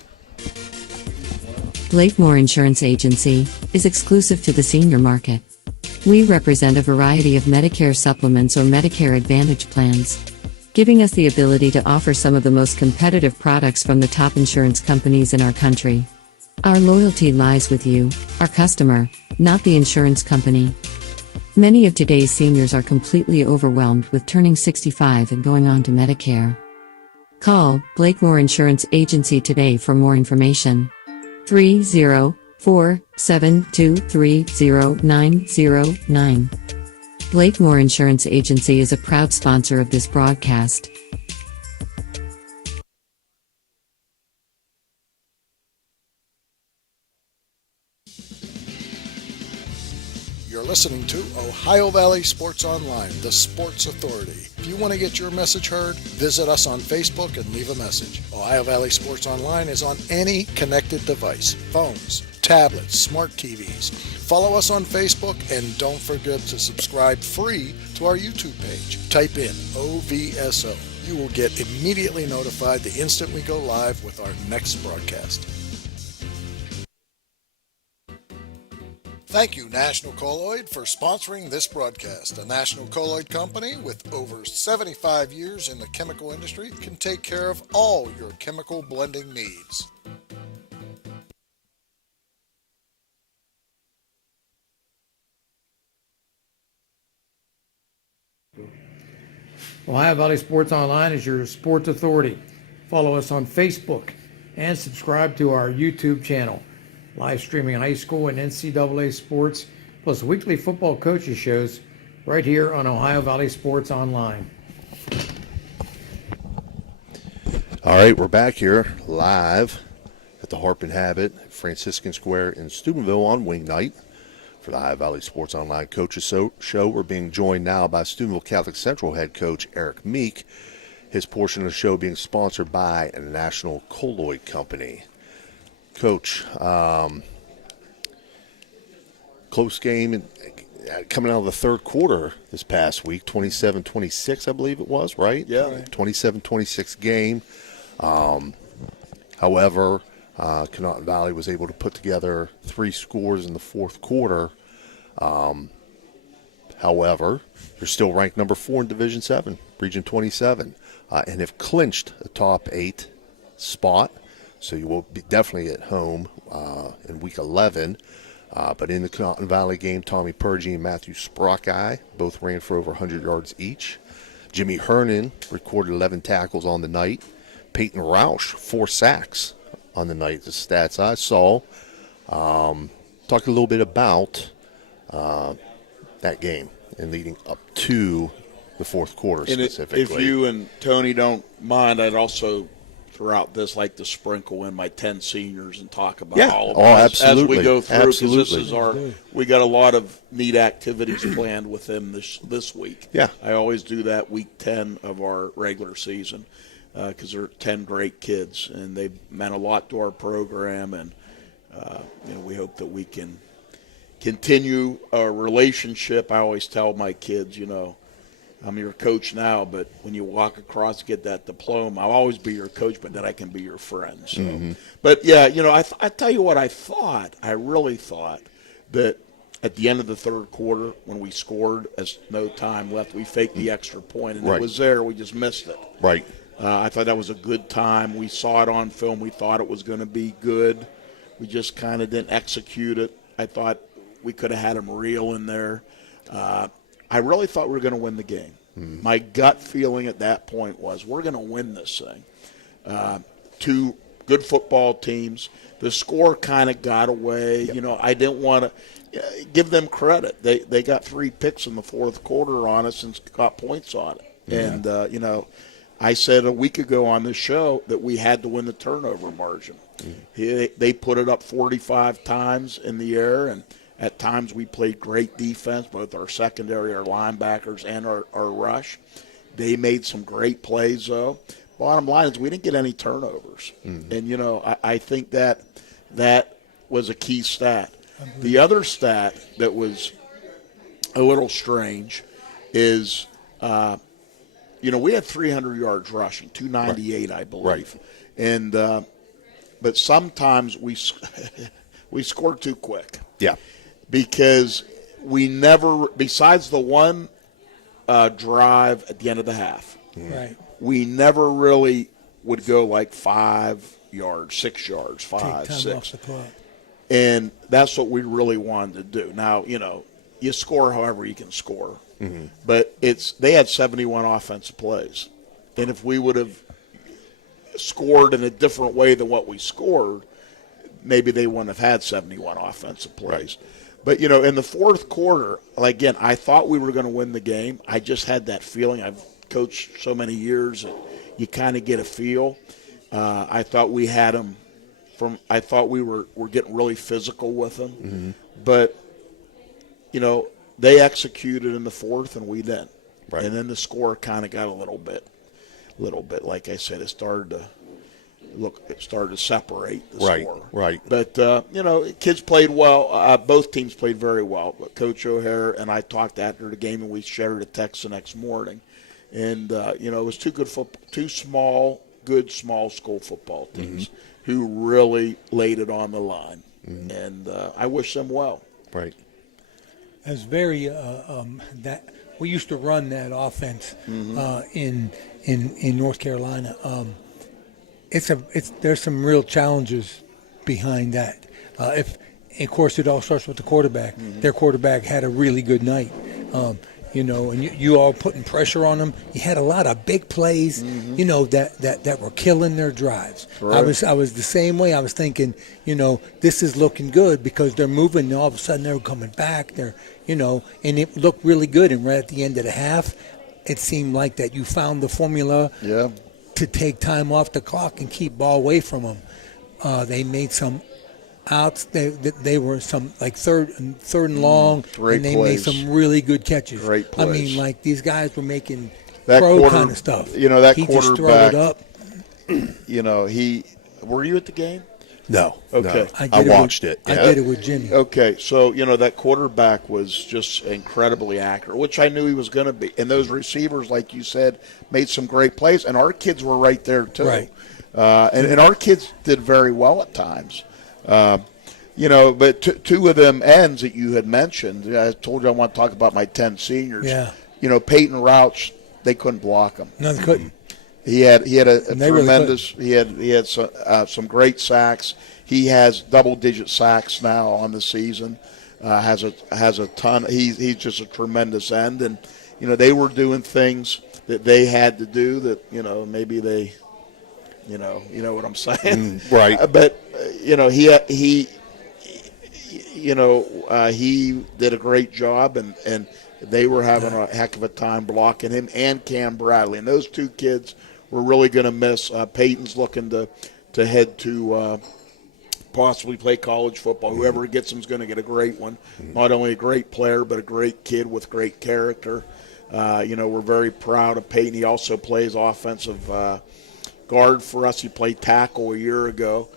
Blakemore Insurance Agency is exclusive to the senior market. We represent a variety of Medicare supplements or Medicare Advantage plans, giving us the ability to offer some of the most competitive products from the top insurance companies in our country. Our loyalty lies with you, our customer, not the insurance company. Many of today's seniors are completely overwhelmed with turning 65 and going on to Medicare. Call Blakemore Insurance Agency today for more information. 304-723-0909. Blakemore Insurance Agency is a proud sponsor of this broadcast. You're listening to Ohio Valley Sports Online, the sports authority. If you want to get your message heard, visit us on Facebook and leave a message. Ohio Valley Sports Online is on any connected device, phones, tablets, smart TVs. Follow us on Facebook, and don't forget to subscribe free to our YouTube page. Type in OVSO. You will get immediately notified the instant we go live with our next broadcast. Thank you, National Colloid, for sponsoring this broadcast. A National Colloid company with over 75 years in the chemical industry can take care of all your chemical blending needs. Ohio Valley Sports Online is your sports authority. Follow us on Facebook and subscribe to our YouTube channel. Live streaming high school and NCAA sports, plus weekly football coaches shows right here on Ohio Valley Sports Online. All right, we're back here live at the Harp and Habit, Franciscan Square in Steubenville on wing night for For the Ohio Valley Sports Online Coaches Show, we're being joined now by Steubenville Catholic Central head coach Eric Meek. His portion of the show being sponsored by a National Colloid Company. Coach, close game coming out of the third quarter this past week, 27-26, I believe it was, right? Yeah. Right. 27-26 game. However, Connaughton Valley was able to put together 3 scores in the fourth quarter. However, you're still ranked number 4 in Division 7, Region 27, and have clinched a top 8 spot. So you will be definitely at home in Week 11. But in the Connaughton Valley game, Tommy Purgy and Matthew Sprockeye both ran for over 100 yards each. Jimmy Hernan recorded 11 tackles on the night. Peyton Roush, 4 sacks on the night, the stats I saw. Talk a little bit about that game and leading up to the fourth quarter specifically. If you and Tony don't mind, I'd also throughout this like to sprinkle in my 10 seniors and talk about all of them as we go through, because this is we got a lot of neat activities planned with them this week. Yeah, I always do that week 10 of our regular season because they're 10 great kids and they've meant a lot to our program, and we hope that we can continue our relationship. I always tell my kids, I'm your coach now, but when you walk across to get that diploma, I'll always be your coach, but then I can be your friend. So, But yeah, I tell you what, I really thought that at the end of the third quarter, when we scored, as no time left, we faked the extra point, and it was there. We just missed it. Right. I thought that was a good time. We saw it on film. We thought it was going to be good. We just kind of didn't execute it. I thought we could have had them reel in there. I really thought we were going to win the game. My gut feeling at that point was we're going to win this thing. 2 good football teams. The score kind of got away. Yep. I didn't want to give them credit. They got 3 picks in the fourth quarter on us and got points on it. Yeah. And, I said a week ago on this show that we had to win the turnover margin. They put it up 45 times in the air, and at times we played great defense, both our secondary, our linebackers, and our rush. They made some great plays, though. Bottom line is we didn't get any turnovers. And, I think that was a key stat. The other stat that was a little strange is, we had 300 yards rushing, 298, I believe. Right. And but sometimes we scored too quick. Yeah. Because we never, besides the one drive at the end of the half, we never really would go like 5 yards, 6 yards, 5, Take time 6. off the clock. And that's what we really wanted to do. Now, you score however you can score. But they had 71 offensive plays. And if we would have scored in a different way than what we scored, maybe they wouldn't have had 71 offensive plays. But, in the fourth quarter, again, I thought we were going to win the game. I just had that feeling. I've coached so many years that you kind of get a feel. I thought we had them I thought we were getting really physical with them. But, they executed in the fourth and we didn't. Right. And then the score kind of got a little bit, like I said, it started to separate the score. Right. But, kids played well. Both teams played very well. But Coach O'Hare and I talked after the game, and we shared a text the next morning. And, it was two small school football teams who really laid it on the line. And I wish them well. Right. It was very that we used to run that offense in North Carolina. There's some real challenges behind that. Of course, it all starts with the quarterback. Their quarterback had a really good night. And you all putting pressure on them. You had a lot of big plays, that were killing their drives. Right. I was the same way. I was thinking, this is looking good because they're moving. And all of a sudden, they're coming back. They're, and it looked really good. And right at the end of the half, it seemed like that you found the formula to take time off the clock and keep ball away from them. They made some outs. They were some like third and long, Great and they plays. made some really good catches. Great I plays. mean, like these guys were making That pro kind of stuff. That he quarterback. just throw it up. Were you at the game? No. Okay. No. I watched it. I Yeah. did it with Jimmy. Okay, so that quarterback was just incredibly accurate, which I knew he was going to be. And those receivers, like you said, made some great plays, and our kids were right there too. Right. And our kids did very well at times. But two of them ends that you had mentioned, I told you I want to talk about my 10 seniors. Yeah. Peyton Rouch, they couldn't block him. No, they couldn't. He had a tremendous. Really he had some great sacks. He has double-digit sacks now on the season. Has a ton. He's just a tremendous end, and they were doing things that they had to do that maybe they, you know what I'm saying, right? But he did a great job, and they were having a heck of a time blocking him and Cam Bradley, and those two kids we're really going to miss. Peyton's looking to head to possibly play college football. Whoever gets him is going to get a great one. Not only a great player, but a great kid with great character. We're very proud of Peyton. He also plays offensive guard for us. He played tackle a year ago.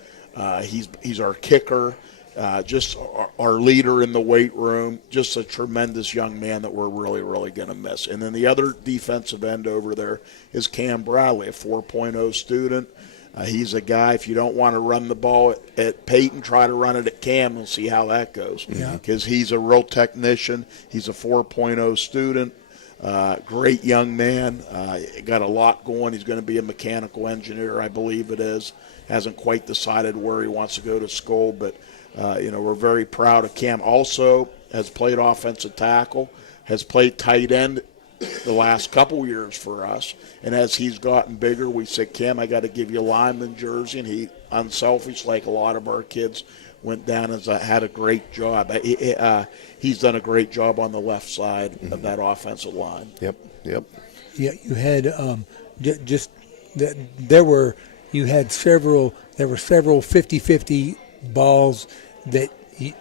He's our kicker. Just our leader in the weight room, just a tremendous young man that we're really, really going to miss. And then the other defensive end over there is Cam Bradley, a 4.0 student. He's a guy, if you don't want to run the ball at Peyton, try to run it at Cam and see how that goes. Because he's a real technician. He's a 4.0 student. Great young man. Got a lot going. He's going to be a mechanical engineer, I believe it is. Hasn't quite decided where he wants to go to school, but we're very proud of Cam. Also has played offensive tackle, has played tight end the last couple years for us. And as he's gotten bigger, we said, Cam, I got to give you a lineman jersey. And he, unselfish, like a lot of our kids, went down and had a great job. He's done a great job on the left side of that offensive line. Yep. Yeah, you had there were several 50-50 balls that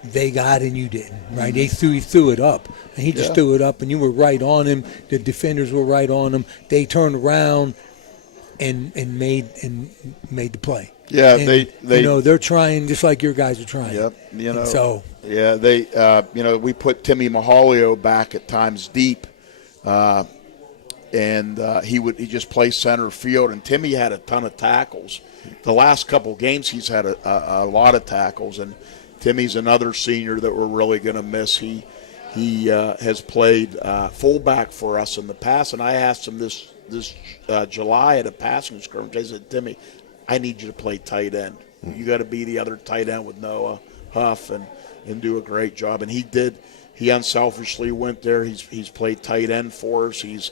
they got and you didn't, right? He threw it up, and he just threw it up, and you were right on him. The defenders were right on him. They turned around and made the play. Yeah, and, they they're trying just like your guys are trying. Yep, we put Timmy Mahalio back at times deep, and he just play center field. And Timmy had a ton of tackles. The last couple games, he's had a lot of tackles, and Timmy's another senior that we're really going to miss. He has played fullback for us in the past, and I asked him this July at a passing scrimmage. I said, Timmy, I need you to play tight end. You got to be the other tight end with Noah Huff and do a great job. And he did. He unselfishly went there. He's played tight end for us. He's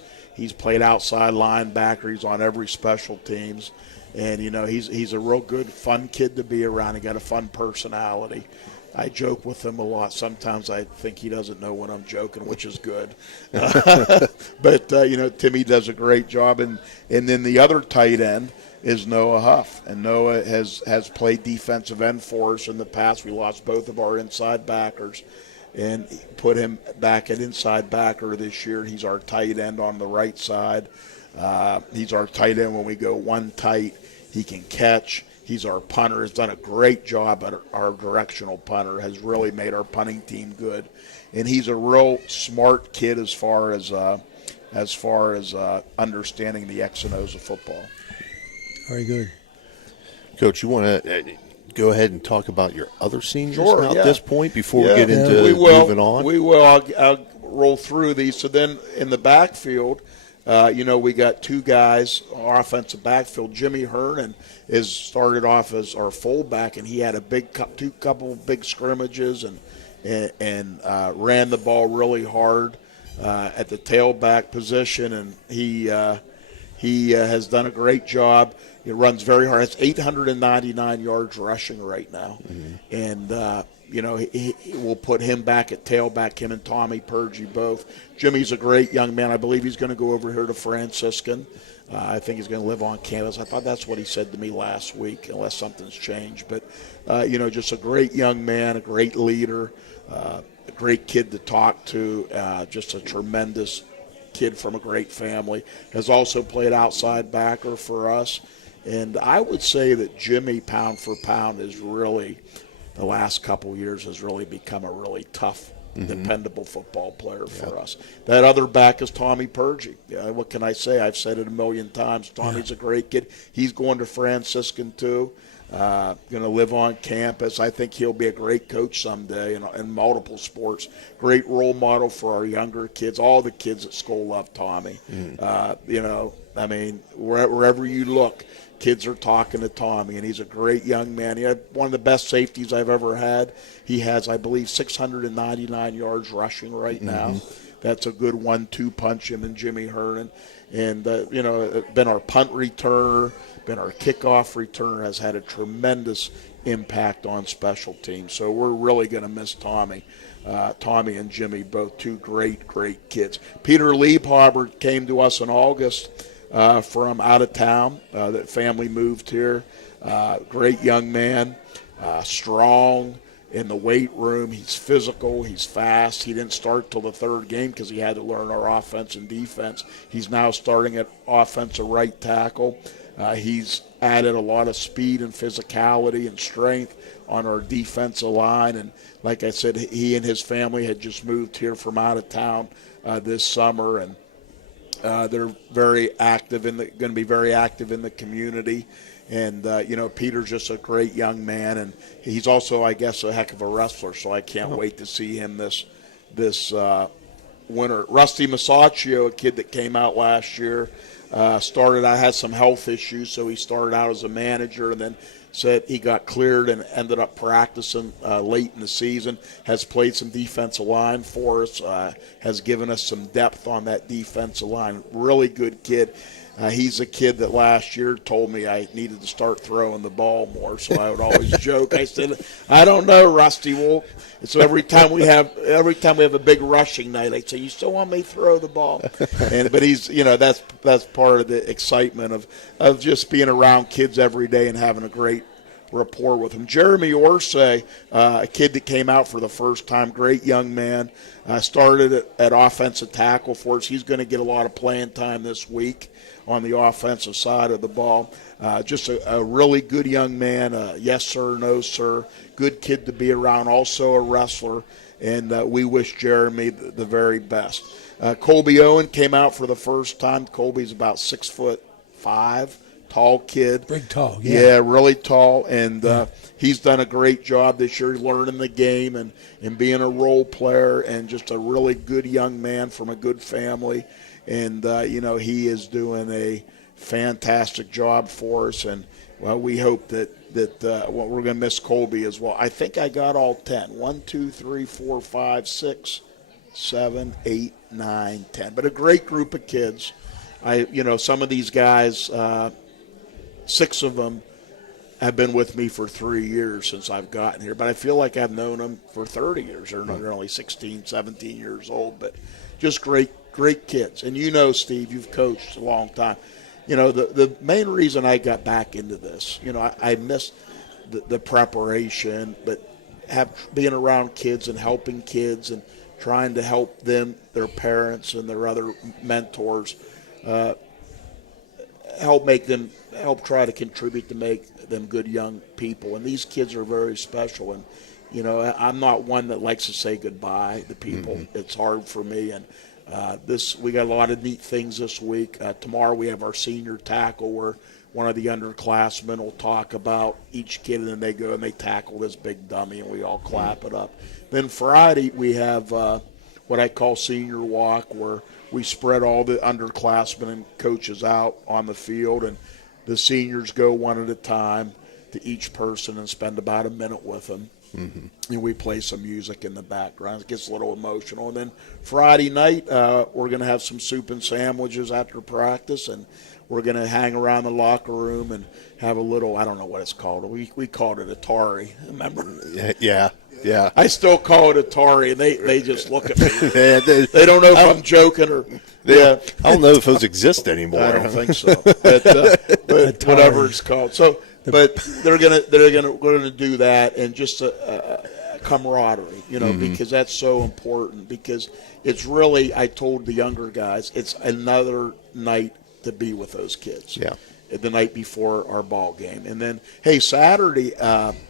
played outside linebacker. He's on every special teams. And, he's a real good, fun kid to be around. He got a fun personality. I joke with him a lot. Sometimes I think he doesn't know when I'm joking, which is good. But, Timmy does a great job. And then the other tight end is Noah Huff. And Noah has played defensive end for us in the past. We lost both of our inside backers and put him back at inside backer this year. He's our tight end on the right side. He's our tight end when we go one tight. He can catch. He's our punter. Has done a great job at our directional punter. Has really made our punting team good. And he's a real smart kid as far as understanding the X and O's of football. Very good. Coach, you want to go ahead and talk about your other seniors Sure, at this point before we get into moving on? We will. I'll roll through these. So then in the backfield, we got two guys, our offensive backfield. Jimmy Hernan is started off as our fullback, and he had a couple big scrimmages and ran the ball really hard at the tailback position, and he He has done a great job. He runs very hard. It's 899 yards rushing right now. And, he will put him back at tailback, him and Tommy Purgie both. Jimmy's a great young man. I believe he's going to go over here to Franciscan. I think he's going to live on campus. I thought that's what he said to me last week, unless something's changed. But, just a great young man, a great leader, a great kid to talk to, just a tremendous kid from a great family. Has also played outside backer for us. And I would say that Jimmy, pound for pound, is really, the last couple years, has really become a really tough, dependable football player for us. That other back is Tommy Purgie. What can I say? I've said it a million times. Tommy's a great kid. He's going to Franciscan too. Going to live on campus. I think he'll be a great coach someday in multiple sports. Great role model for our younger kids. All the kids at school love Tommy. Wherever you look, kids are talking to Tommy, and he's a great young man. He had one of the best safeties I've ever had. He has, I believe, 699 yards rushing right now. That's a good 1-2 punch, him and Jimmy Hernan. And, been our punt returner, been our kickoff returner, has had a tremendous impact on special teams. So we're really going to miss Tommy. Tommy and Jimmy, both two great, great kids. Peter Liebhaber came to us in August from out of town. That family moved here. Great young man, strong in the weight room. He's physical. He's fast. He didn't start till the third game because he had to learn our offense and defense. He's now starting at offensive right tackle. He's added a lot of speed and physicality and strength on our defensive line. And like I said, he and his family had just moved here from out of town this summer, and they're very active going to be very active in the community. And, Peter's just a great young man, and he's also, I guess, a heck of a wrestler, so I can't wait to see him this winter. Rusty Masaccio, a kid that came out last year, had some health issues, so he started out as a manager and then said he got cleared and ended up practicing late in the season, has played some defensive line for us, has given us some depth on that defensive line. Really good kid. He's a kid that last year told me I needed to start throwing the ball more, so I would always joke. I said, I don't know, Rusty. Well, so every time we have a big rushing night, I'd say, you still want me to throw the ball? But he's, that's part of the excitement of just being around kids every day and having a great rapport with him. Jeremy Orsay, a kid that came out for the first time, great young man, started at offensive tackle for us. He's going to get a lot of playing time this week on the offensive side of the ball. Just a really good young man, yes sir, no sir, good kid to be around, also a wrestler, and we wish Jeremy the very best. Colby Owen came out for the first time. Colby's about 6'5", tall kid. Big tall, yeah, really tall, and he's done a great job this year learning the game and being a role player, and just a really good young man from a good family. And, he is doing a fantastic job for us. And, well, we hope that we're going to miss Colby as well. I think I got all 10. 1, 2, 3, 4, 5, 6, 7, 8, 9, 10. But a great group of kids. Some of these guys, 6 of them have been with me for 3 years since I've gotten here. But I feel like I've known them for 30 years. They're only 16, 17 years old. But just great kids. And Steve, you've coached a long time. The main reason I got back into this, I missed the preparation, but being around kids and helping kids and trying to help them, their parents and their other mentors, help try to contribute to make them good young people. And these kids are very special. And, I'm not one that likes to say goodbye to people. It's hard for me. And we got a lot of neat things this week. Tomorrow we have our senior tackle where one of the underclassmen will talk about each kid, and then they go and they tackle this big dummy, and we all clap it up. Then Friday we have what I call senior walk, where we spread all the underclassmen and coaches out on the field, and the seniors go one at a time to each person and spend about a minute with them. And we play some music in the background. It gets a little emotional. And then Friday night, we're going to have some soup and sandwiches after practice, and we're going to hang around the locker room and have a little, I don't know what it's called. We called it Atari, remember? Yeah. I still call it Atari, and they just look at me. They don't know if I'm joking or. I don't know if those exist anymore. I don't think so. But whatever it's called. So, but they're gonna do that, and just a camaraderie, because that's so important. Because it's really, I told the younger guys, it's another night to be with those kids. Yeah. The night before our ball game. And then, hey, Saturday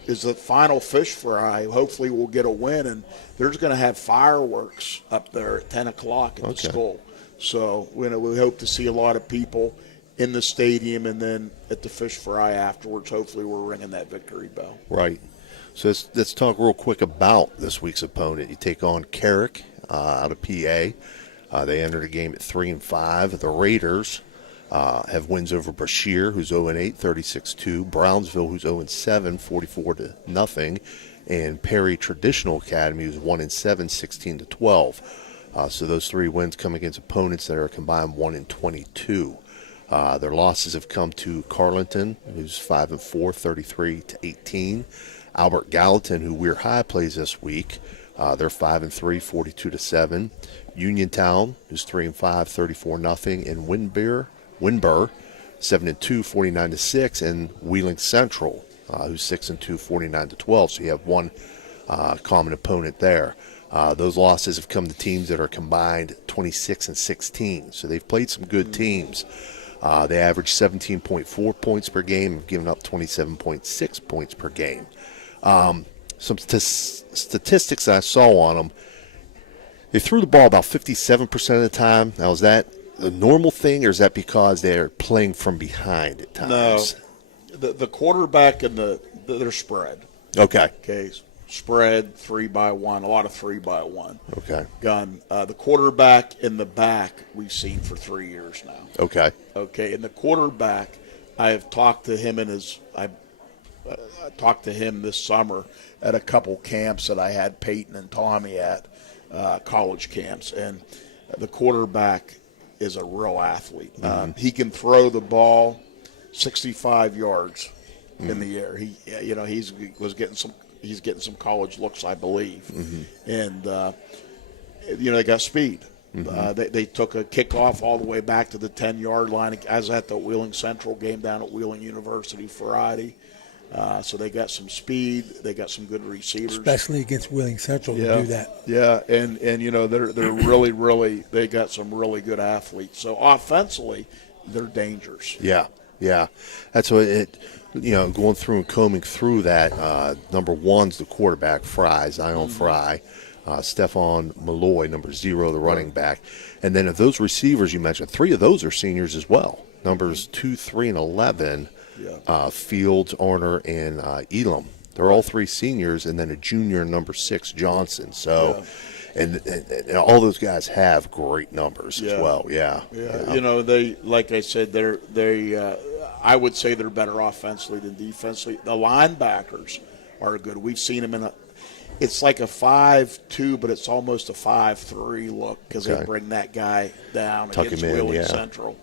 is the final fish fry. Hopefully we'll get a win, and there's going to have fireworks up there at 10 o'clock at the school. So we hope to see a lot of people in the stadium, and then at the fish fry afterwards, hopefully we're ringing that victory bell. Right. So let's talk real quick about this week's opponent. You take on Carrick out of PA. They entered a game at 3-5. The Raiders have wins over Brashear, who's 0-8, 36-2. Brownsville, who's 0-7, 44-0. And Perry Traditional Academy, who's 1-7, 16-12. So those three wins come against opponents that are combined 1-22. Their losses have come to Carleton, who's 5-4, 33-18. Albert Gallatin, who Weir High plays this week, they're 5-3, 42-7. Uniontown, who's 3-5, 34-0. And Winburr, 7-2, 49-6, and Wheeling Central, who's 6-2, 49-12. So you have one common opponent there. Those losses have come to teams that are combined 26-16. So they've played some good teams. They average 17.4 points per game, have given up 27.6 points per game. Some statistics I saw on them: they threw the ball about 57% of the time. Now, is that the normal thing, or is that because they're playing from behind at times? No, the quarterback and they're spread. Okay. Spread 3-by-1, a lot of 3-by-1. Okay. Gun. The quarterback in the back we've seen for 3 years now. Okay. And the quarterback, I have talked to him I talked to him this summer at a couple camps that I had Peyton and Tommy at, college camps, and the quarterback is a real athlete. He can throw the ball 65 yards in the air. He's getting some college looks, I believe, and they got speed. They took a kickoff all the way back to the 10-yard line. I was at the Wheeling Central game down at Wheeling University Friday. So they got some speed. They got some good receivers, especially against Wheeling Central to do that. Yeah, and they're really they got some really good athletes. So offensively, they're dangerous. Yeah. That's what going through and combing through that. Number one's the quarterback, Zion Fry. Stefan Malloy, number 0, the running back. And then of those receivers you mentioned, 3 of those are seniors as well. Numbers 2, 3, and 11. Fields, Arner, and Elam. They're all 3 seniors, and then a junior, number 6, Johnson. So, and all those guys have great numbers as well. Yeah. They, like I said, I would say they're better offensively than defensively. The linebackers are good. We've seen them it's like a 5-2, but it's almost a 5-3 look because they bring that guy down against Wheeling Central.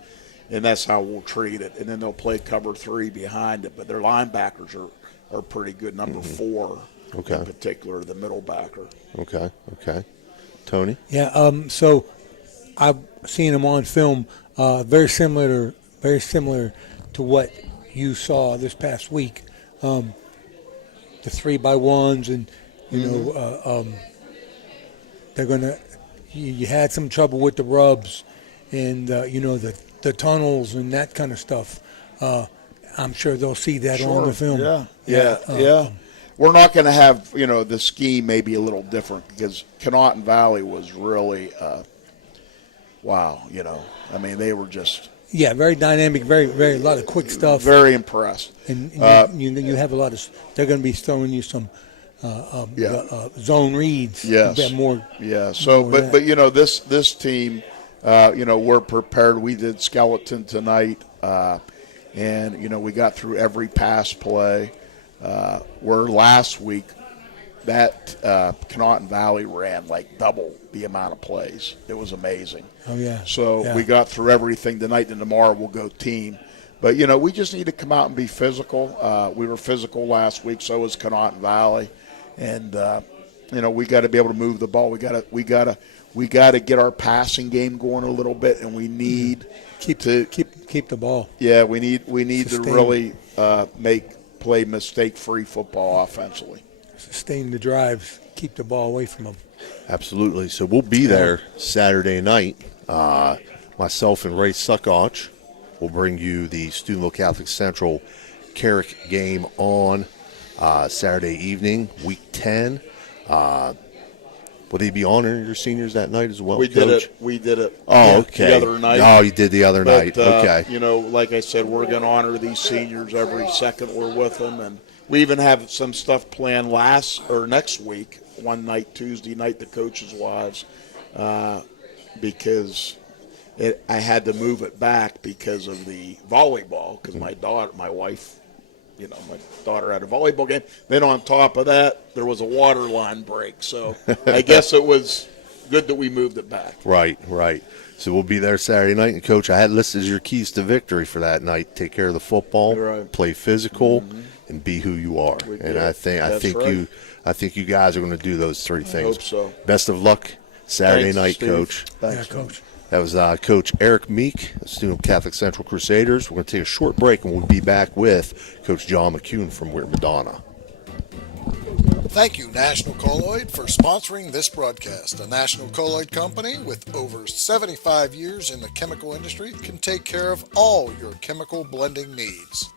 And that's how we'll treat it. And then they'll play cover 3 behind it. But their linebackers are pretty good. Number 4 in particular, the middle backer. Okay. Tony? Yeah, so I've seen them on film, very similar to what you saw this past week. The 3-by-1s and, they're going to – you had some trouble with the rubs and, the tunnels and that kind of stuff. I'm sure they'll see that on the film. Yeah. We're not going to have, the scheme may be a little different because Connaughton Valley was really, wow, they were just. Yeah, very dynamic, very, very, a lot of quick stuff. Very impressed. And you have a lot of, they're going to be throwing you some zone reads. Yes. But this team, we're prepared. We did skeleton tonight, and we got through every pass play. Where last week that Connaughton Valley ran like double the amount of plays. It was amazing. Oh, yeah. So Yeah. we got through everything tonight, and tomorrow we'll go team. But, we just need to come out and be physical. We were physical last week, so was Connaughton Valley. And, we got to be able to move the ball. We got to get our passing game going a little bit, and we need keep the ball. Yeah, we need Sustain. to really play mistake-free football offensively. Sustain the drives, keep the ball away from them. Absolutely. So we'll be there Saturday night. Myself and Ray Suckoch will bring you the Steubenville Catholic Central Carrick game on Saturday evening, week 10. Will they be honoring your seniors that night as well, We Coach? did it. Oh, okay. The other night. Oh, you did the other night. But, Okay. Like I said, we're going to honor these seniors every second we're with them, and we even have some stuff planned next week. One night, Tuesday night, the coaches' wives, because I had to move it back because of the volleyball. Because my wife. My daughter had a volleyball game. Then on top of that, there was a water line break. So I guess it was good that we moved it back. Right. So we'll be there Saturday night. And, Coach, I had listed as your keys to victory for that night. Take care of the football, play physical, and be who you are. And I think you guys are going to do those three things. Hope so. Best of luck Saturday Thanks, night, Steve. Coach. Thanks, Coach. That was Coach Eric Meek, Steubenville Catholic Central Crusaders. We're going to take a short break, and we'll be back with Coach John McCune from Weir Madonna. Thank you, National Colloid, for sponsoring this broadcast. A National Colloid company with over 75 years in the chemical industry can take care of all your chemical blending needs.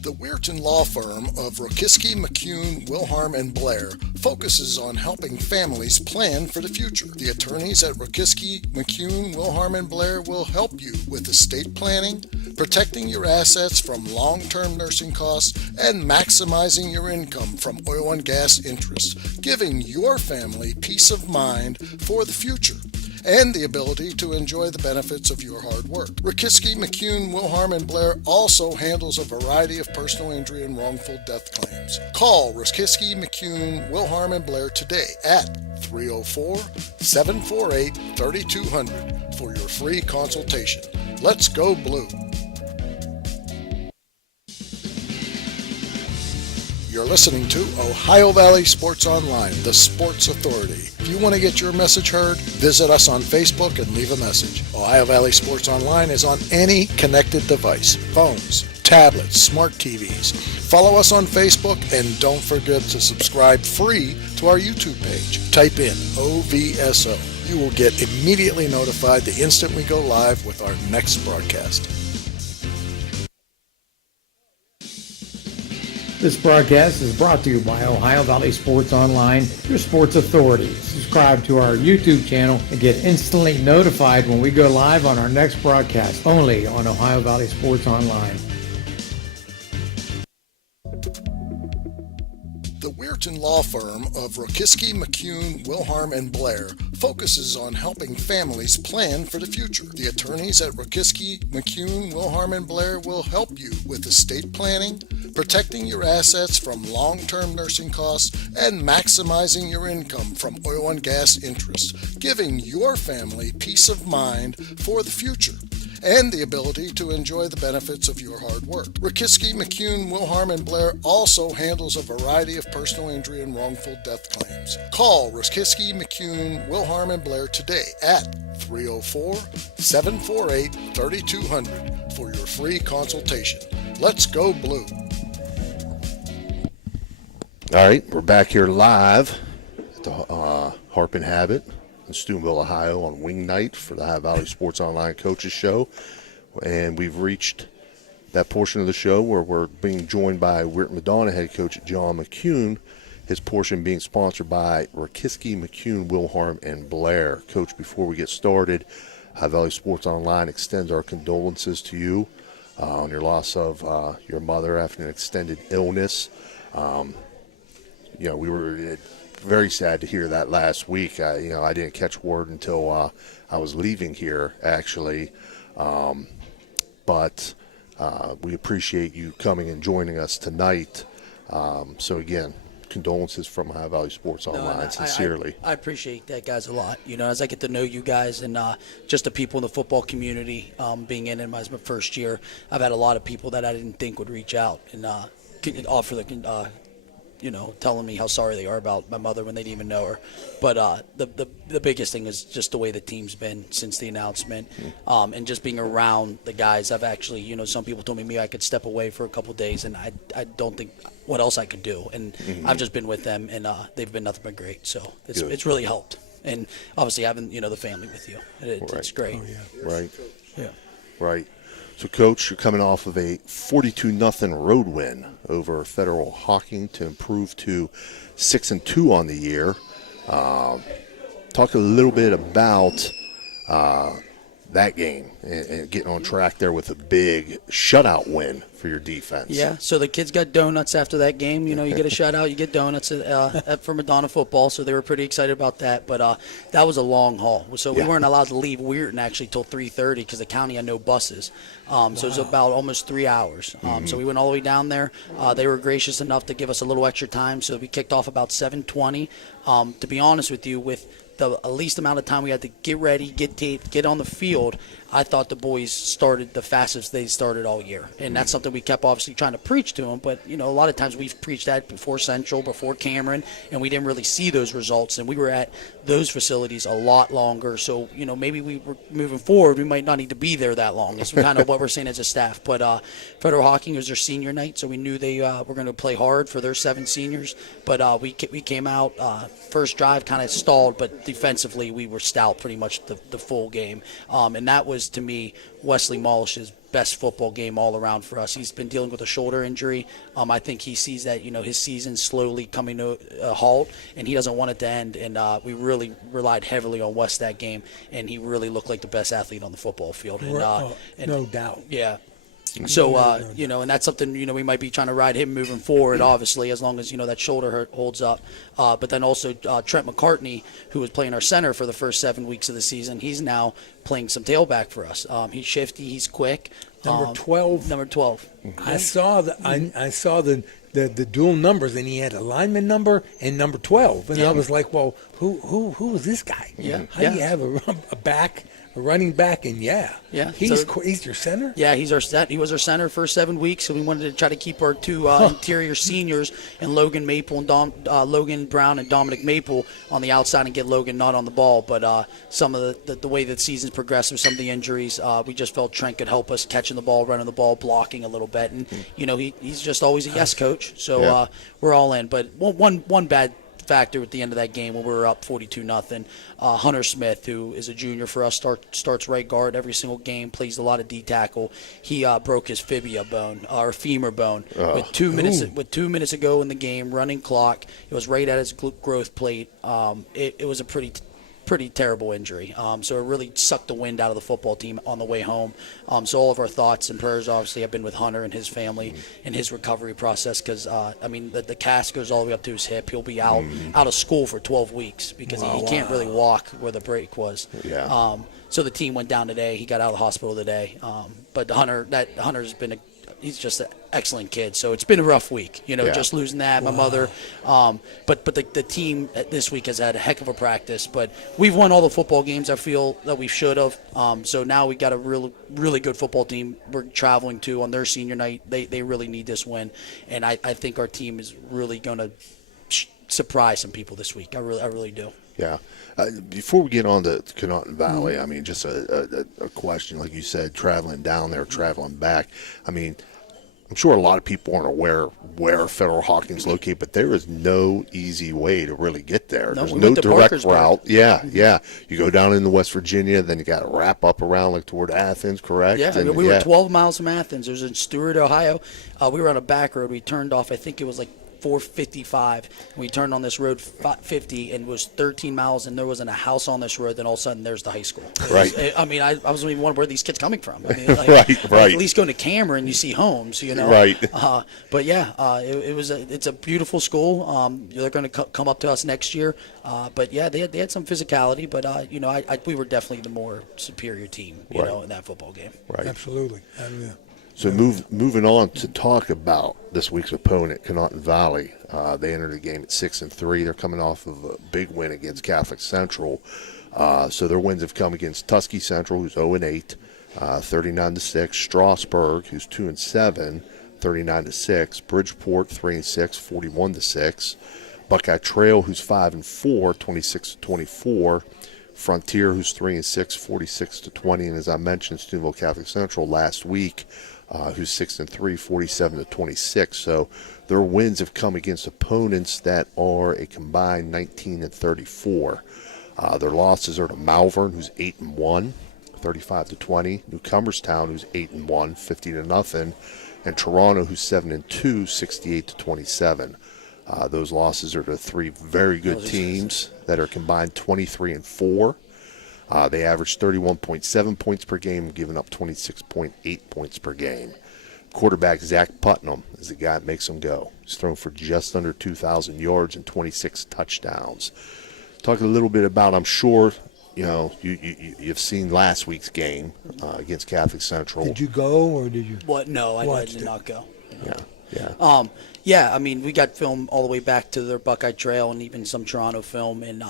The Weirton Law Firm of Rokiski, McCune, Wilharm, and Blair focuses on helping families plan for the future. The attorneys at Rokiski, McCune, Wilharm, and Blair will help you with estate planning, protecting your assets from long-term nursing costs, and maximizing your income from oil and gas interest, giving your family peace of mind for the future and the ability to enjoy the benefits of your hard work. Rokiski, McCune, Wilharm, and Blair also handles a variety of personal injury and wrongful death claims. Call Rokiski, McCune, Wilharm, and Blair today at 304-748-3200 for your free consultation. Let's go Blue! You're listening to Ohio Valley Sports Online, the sports authority. If you want to get your message heard, visit us on Facebook and leave a message. Ohio Valley Sports Online is on any connected device, phones, tablets, smart TVs. Follow us on Facebook and don't forget to subscribe free to our YouTube page. Type in OVSO. You will get immediately notified the instant we go live with our next broadcast. This broadcast is brought to you by Ohio Valley Sports Online, your sports authority. Subscribe to our YouTube channel and get instantly notified when we go live on our next broadcast, only on Ohio Valley Sports Online. The Weirton Law Firm of Rokiski, McCune, Wilharm, and Blair focuses on helping families plan for the future. The attorneys at Rokiski, McCune, Wilharm, and Blair will help you with estate planning, protecting your assets from long-term nursing costs, and maximizing your income from oil and gas interest, giving your family peace of mind for the future and the ability to enjoy the benefits of your hard work. Rokiski, McCune, Wilharm, and Blair also handles a variety of personal injury and wrongful death claims. Call Rokiski, McCune, Wilharm, and Blair today at 304-748-3200 for your free consultation. Let's go Blue! All right, we're back here live at the Harp and Habit in Steubenville, Ohio on wing night for the Ohio Valley Sports Online Coaches Show. And we've reached that portion of the show where we're being joined by Weir Madonna head coach John McCune, his portion being sponsored by Rokiski, McCune, Wilharm, and Blair. Coach, before we get started, Ohio Valley Sports Online extends our condolences to you on your loss of your mother after an extended illness. We were very sad to hear that last week. I didn't catch word until I was leaving here, actually. but we appreciate you coming and joining us tonight. So again, condolences from Ohio Valley Sports Online, sincerely. I appreciate that, guys, a lot. As I get to know you guys and just the people in the football community, being in it as my first year, I've had a lot of people that I didn't think would reach out and offer the telling me how sorry they are about my mother when they didn't even know her. But the biggest thing is just the way the team's been since the announcement, and just being around the guys. I've actually, some people told me I could step away for a couple of days, and I don't think what else I could do. And I've just been with them, and they've been nothing but great. So it's really helped. And obviously having, the family with you, it's great. Oh, yeah. Right. Yeah. Right. So, Coach, you're coming off of a 42-0 road win over Federal Hocking to improve to 6-2 on the year. Talk a little bit about that game and getting on track there with a big shutout win for your defense. Yeah, so the kids got donuts after that game. You get a shutout, you get donuts for Madonna football, so they were pretty excited about that. But that was a long haul. So we weren't allowed to leave Weirton actually till 3:30 because the county had no buses. So it was about almost 3 hours. So we went all the way down there. They were gracious enough to give us a little extra time, so we kicked off about 7:20. To be honest with you, with the least amount of time we had to get ready, get taped, get on the field, I thought the boys started the fastest they started all year. And that's something we kept obviously trying to preach to them. But, a lot of times we've preached that before Central, before Cameron, and we didn't really see those results. And we were at those facilities a lot longer. So, maybe we were moving forward, we might not need to be there that long. It's kind of what we're saying as a staff. But Federal Hocking was their senior night, so we knew they were going to play hard for their 7 seniors. But we came out, first drive kind of stalled, but defensively we were stout pretty much the full game. And that was, to me, Wesley Mollish's best football game all around for us. He's been dealing with a shoulder injury. I think he sees that, his season's slowly coming to a halt, and he doesn't want it to end. And we really relied heavily on Wes that game, and he really looked like the best athlete on the football field. And, no doubt. Yeah. So, and that's something, we might be trying to ride him moving forward, obviously, as long as, that shoulder holds up. But then also Trent McCartney, who was playing our center for the first 7 weeks of the season, he's now playing some tailback for us. He's shifty, he's quick. Number 12. Number 12. I saw the dual numbers, and he had a lineman number and number 12. And I was like, well, who is this guy? Yeah. How do you have a running back, and he's your center? Yeah, he was our center for 7 weeks, so we wanted to try to keep our 2 interior seniors and Logan Maple and Logan Brown and Dominic Maple on the outside and get Logan not on the ball. But some of the way that season's progressed with some of the injuries, we just felt Trent could help us catching the ball, running the ball, blocking a little bit, and he's just always a yes coach. So we're all in. But one bad factor at the end of that game when we were up 42-0. Hunter Smith, who is a junior for us, starts right guard every single game, plays a lot of D tackle. He broke his fibia bone or femur bone with 2 minutes. With 2 minutes ago in the game, running clock. It was right at his growth plate. It was a pretty terrible injury. So it really sucked the wind out of the football team on the way home. So all of our thoughts and prayers obviously have been with Hunter and his family and his recovery process because, the cast goes all the way up to his hip. He'll be out of school for 12 weeks because he can't really walk where the break was. Yeah. So the team went down today. He got out of the hospital today. But Hunter's been he's just an excellent kid. So it's been a rough week, just losing that, my mother. But the team this week has had a heck of a practice. But we've won all the football games I feel that we should have. So now we got a really good football team we're traveling to on their senior night. They really need this win. And I think our team is really going to surprise some people this week. I really do. Yeah. Before we get on to Conotton Valley, just a question, like you said, traveling down there, traveling back. I'm sure a lot of people aren't aware where Federal Hocking's located, but there is no easy way to really get there. There's no direct route. Yeah. You go down into West Virginia, then you got to wrap up around toward Athens, correct? Yeah, we were 12 miles from Athens. It was in Stewart, Ohio. We were on a back road. We turned off, I think it was like 4:55. We turned on this road 50 and it was 13 miles, and there wasn't a house on this road. Then all of a sudden, there's the high school. Right. I mean, I wasn't even wondering where these kids coming from. I mean, Right. At least going to Cameron, you see homes, you know. Right. But yeah, it's a beautiful school. They're going to come up to us next year. But yeah, they had some physicality, but we were definitely the more superior team, you know, in that football game. Right. Absolutely. So moving on to talk about this week's opponent, Connaughton Valley. They entered the game at 6-3. They're coming off of a big win against Catholic Central. So their wins have come against Tuskegee Central, who's 0-8, 39-6. Strasburg, who's 2-7, 39-6. Bridgeport, 3-6, 41-6. Buckeye Trail, who's 5-4, 26-24. Frontier, who's 3-6, 46-20. And as I mentioned, Steubenville Catholic Central last week, who's 6-3, 47-26. So their wins have come against opponents that are a combined 19-34. Their losses are to Malvern, who's 8-1, 35-20. Newcomerstown, who's 8-1, 50-0, and Toronto, who's 7-2, 68-27. Those losses are to three very good teams that are combined 23-4. They average 31.7 points per game, giving up 26.8 points per game. Quarterback Zach Putnam is the guy that makes them go. He's thrown for just under 2,000 yards and 26 touchdowns. Talking a little bit about, I'm sure, you've seen last week's game against Catholic Central. Did you go or did you? What? No, I did not go. Yeah. Yeah, I mean, we got film all the way back to their Buckeye Trail and even some Toronto film, and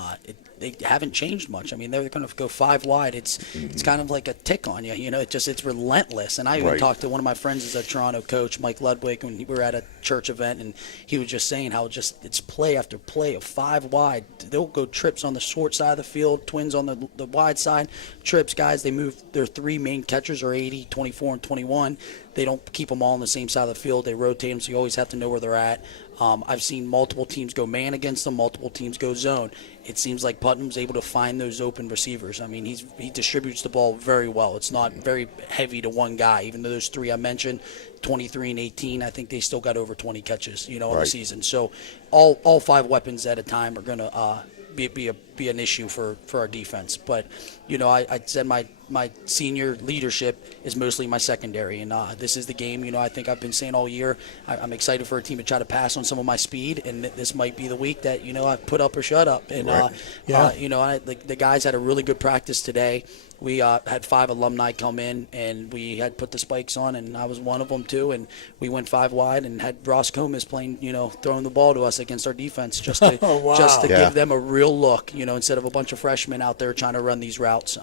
they haven't changed much. I mean, they're going to go 5 wide. It's kind of like a tick on you, you know. It's relentless. And I even talked to one of my friends as a Toronto coach, Mike Ludwig, when we were at a church event, and he was just saying how it's play after play of 5 wide. They'll go trips on the short side of the field, twins on the wide side, trips, guys. They move their 3 main catchers are 80, 24, and 21. They don't keep them all on the same side of the field. They rotate them, so you always have to know where they're at. I've seen multiple teams go man against them, multiple teams go zone. It seems like Putnam's able to find those open receivers. I mean, he distributes the ball very well. It's not very heavy to one guy, even though those 3 I mentioned, 23 and 18, I think they still got over 20 catches, on the season. So all 5 weapons at a time are going to be an issue for our defense. But, I said my senior leadership is mostly my secondary, and this is the game. I think I've been saying all year I'm excited for a team to try to pass on some of my speed, and this might be the week that I put up or shut up. And the guys had a really good practice today. We had 5 alumni come in, and we had put the spikes on, and I was one of them too. And we went 5 wide, and had Ross Comas playing, throwing the ball to us against our defense, just to give them a real look, instead of a bunch of freshmen out there trying to run these routes.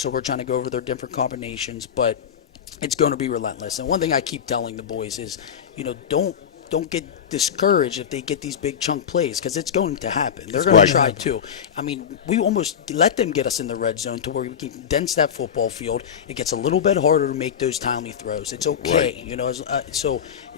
So we're trying to go over their different combinations, but it's going to be relentless. And one thing I keep telling the boys is, don't get discouraged if they get these big chunk plays, because it's going to happen. They're going to try too. I mean, we almost let them get us in the red zone to where we can condense that football field. It gets a little bit harder to make those timely throws. It's okay, and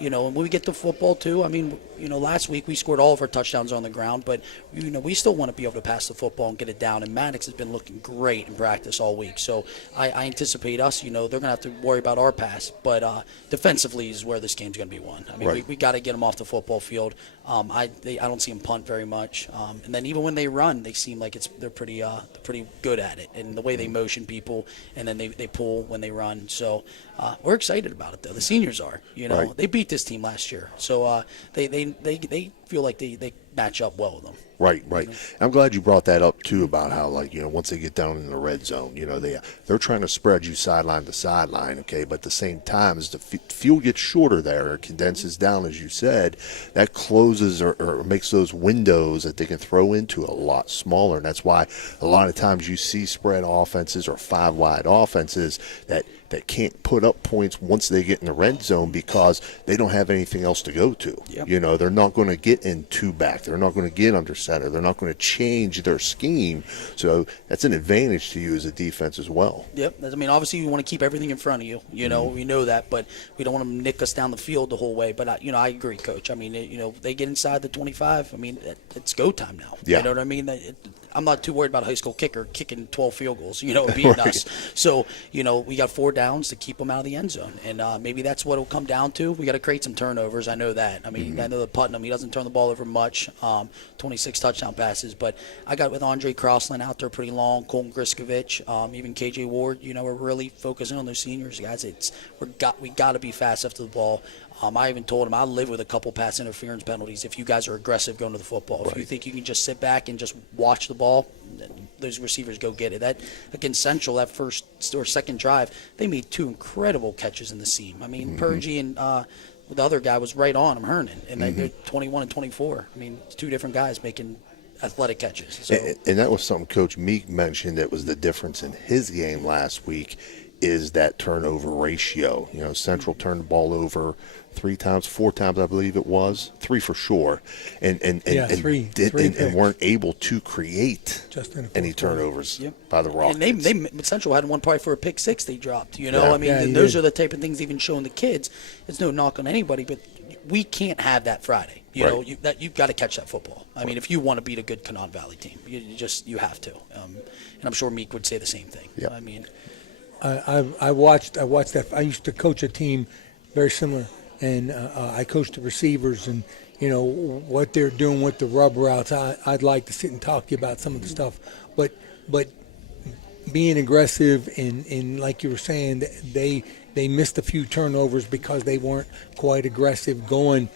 when we get the football too, I mean, last week we scored all of our touchdowns on the ground, but we still want to be able to pass the football and get it down. And Maddox has been looking great in practice all week, so I anticipate us. They're going to have to worry about our pass, but defensively is where this game's going to be won. I mean, we got to get them off the football field. I don't see them punt very much, and then even when they run, they seem like they're pretty good at it, and the way they motion people, and then they pull when they run. So we're excited about it though. The seniors are, they beat this team last year, so they feel like they match up well with them. Right. I'm glad you brought that up too, about how, once they get down in the red zone, they're trying to spread you sideline to sideline, okay? But at the same time, as the field gets shorter there, it condenses down, as you said, that closes or makes those windows that they can throw into a lot smaller. And that's why a lot of times you see spread offenses or 5 wide offenses that can't put up points once they get in the red zone, because they don't have anything else to go to. Yep. They're not going to get in 2 back. They're not going to get under center. They're not going to change their scheme. So that's an advantage to you as a defense as well. Yep. I mean, obviously you want to keep everything in front of you. We know that, but we don't want them to nick us down the field the whole way. But I agree, Coach. I mean, they get inside the 25, I mean, it's go time now. Yeah. You know what I mean? I'm not too worried about a high school kicker kicking 12 field goals, you know, and beating us. So, you know, we got 4 downs to keep them out of the end zone. And maybe that's what it'll come down to. We got to create some turnovers. I know that. I mean, I know that Putnam, he doesn't turn the ball over much, 26 touchdown passes. But I got with Andre Crossland out there pretty long, Colton Griskovich, even KJ Ward. You know, we're really focusing on those seniors, guys. We got to be fast after the ball. I even told him I live with a couple pass interference penalties if you guys are aggressive going to the football. If you think you can just sit back and just watch the ball, those receivers go get it. That against Central, that first or second drive, they made 2 incredible catches in the seam. I mean, Purgie and the other guy was right on him, Hernan, and they're 21 and 24. I mean, 2 different guys making athletic catches. So. And that was something Coach Meek mentioned that was the difference in his game last week is that turnover ratio. You know, Central turned the ball over 3 times, 4 times, I believe it was, 3 for sure, and weren't able to create any turnovers by the Rockets. And they Central had one probably for a pick 6 they dropped. You know, I mean, and those are the type of things even showing the kids. It's no knock on anybody, but we can't have that Friday. You know, you've got to catch that football. I mean, if you want to beat a good Kanawha Valley team, you have to. And I'm sure Meek would say the same thing. Yeah. I mean. I watched that. I used to coach a team very similar, and I coached the receivers, and you know what they're doing with the rub routes. I'd like to sit and talk to you about some of the stuff, but being aggressive and like you were saying, they missed a few turnovers because they weren't quite aggressive going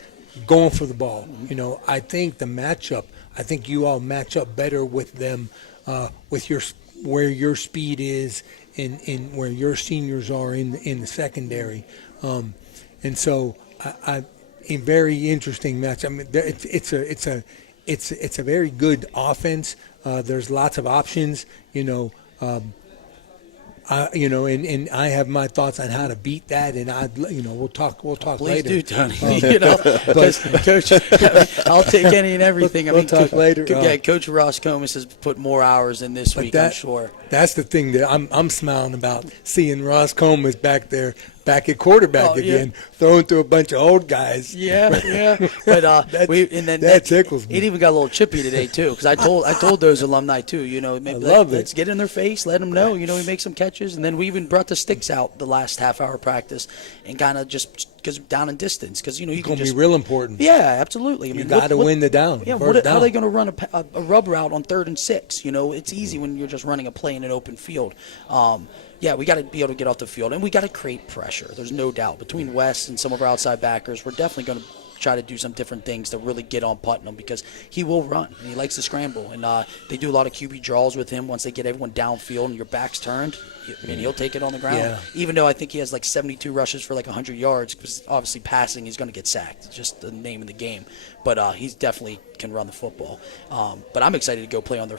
for the ball. You know, I think the matchup. I think you all match up better with them, with where your speed is. In where your seniors are in the secondary, and so a very interesting match. I mean, it's a very good offense. There's lots of options. You know, and I have my thoughts on how to beat that, and we'll talk Please later. do, Tony. Coach, I'll take any and everything. We'll talk later. Coach Ross Comas has put more hours in this week, I'm sure. That's the thing that I'm smiling about, seeing Ross Comas back there, back at quarterback again, throwing to a bunch of old guys. Yeah. But that tickles me. It even got a little chippy today too, because I told those alumni too. You know, let's get in their face, let them know. You know, we make some catches, and then we even brought the sticks out the last half-hour practice, and kind of just because down in distance, because you know you it's can gonna be real important. Yeah, absolutely. I you mean, got to win the down. Yeah, how are they going to run a rub route on 3rd and 6? You know, it's easy when you're just running a play in an open field. We got to be able to get off the field, and we got to create pressure. There's no doubt. Between Wes and some of our outside backers, we're definitely going to try to do some different things to really get on Putnam, because he will run, and he likes to scramble. And they do a lot of QB draws with him once they get everyone downfield and your back's turned, and he'll take it on the ground. Yeah. Even though I think he has like 72 rushes for like 100 yards, because obviously passing, he's going to get sacked. It's just the name of the game. But he's definitely can run the football. But I'm excited to go play on their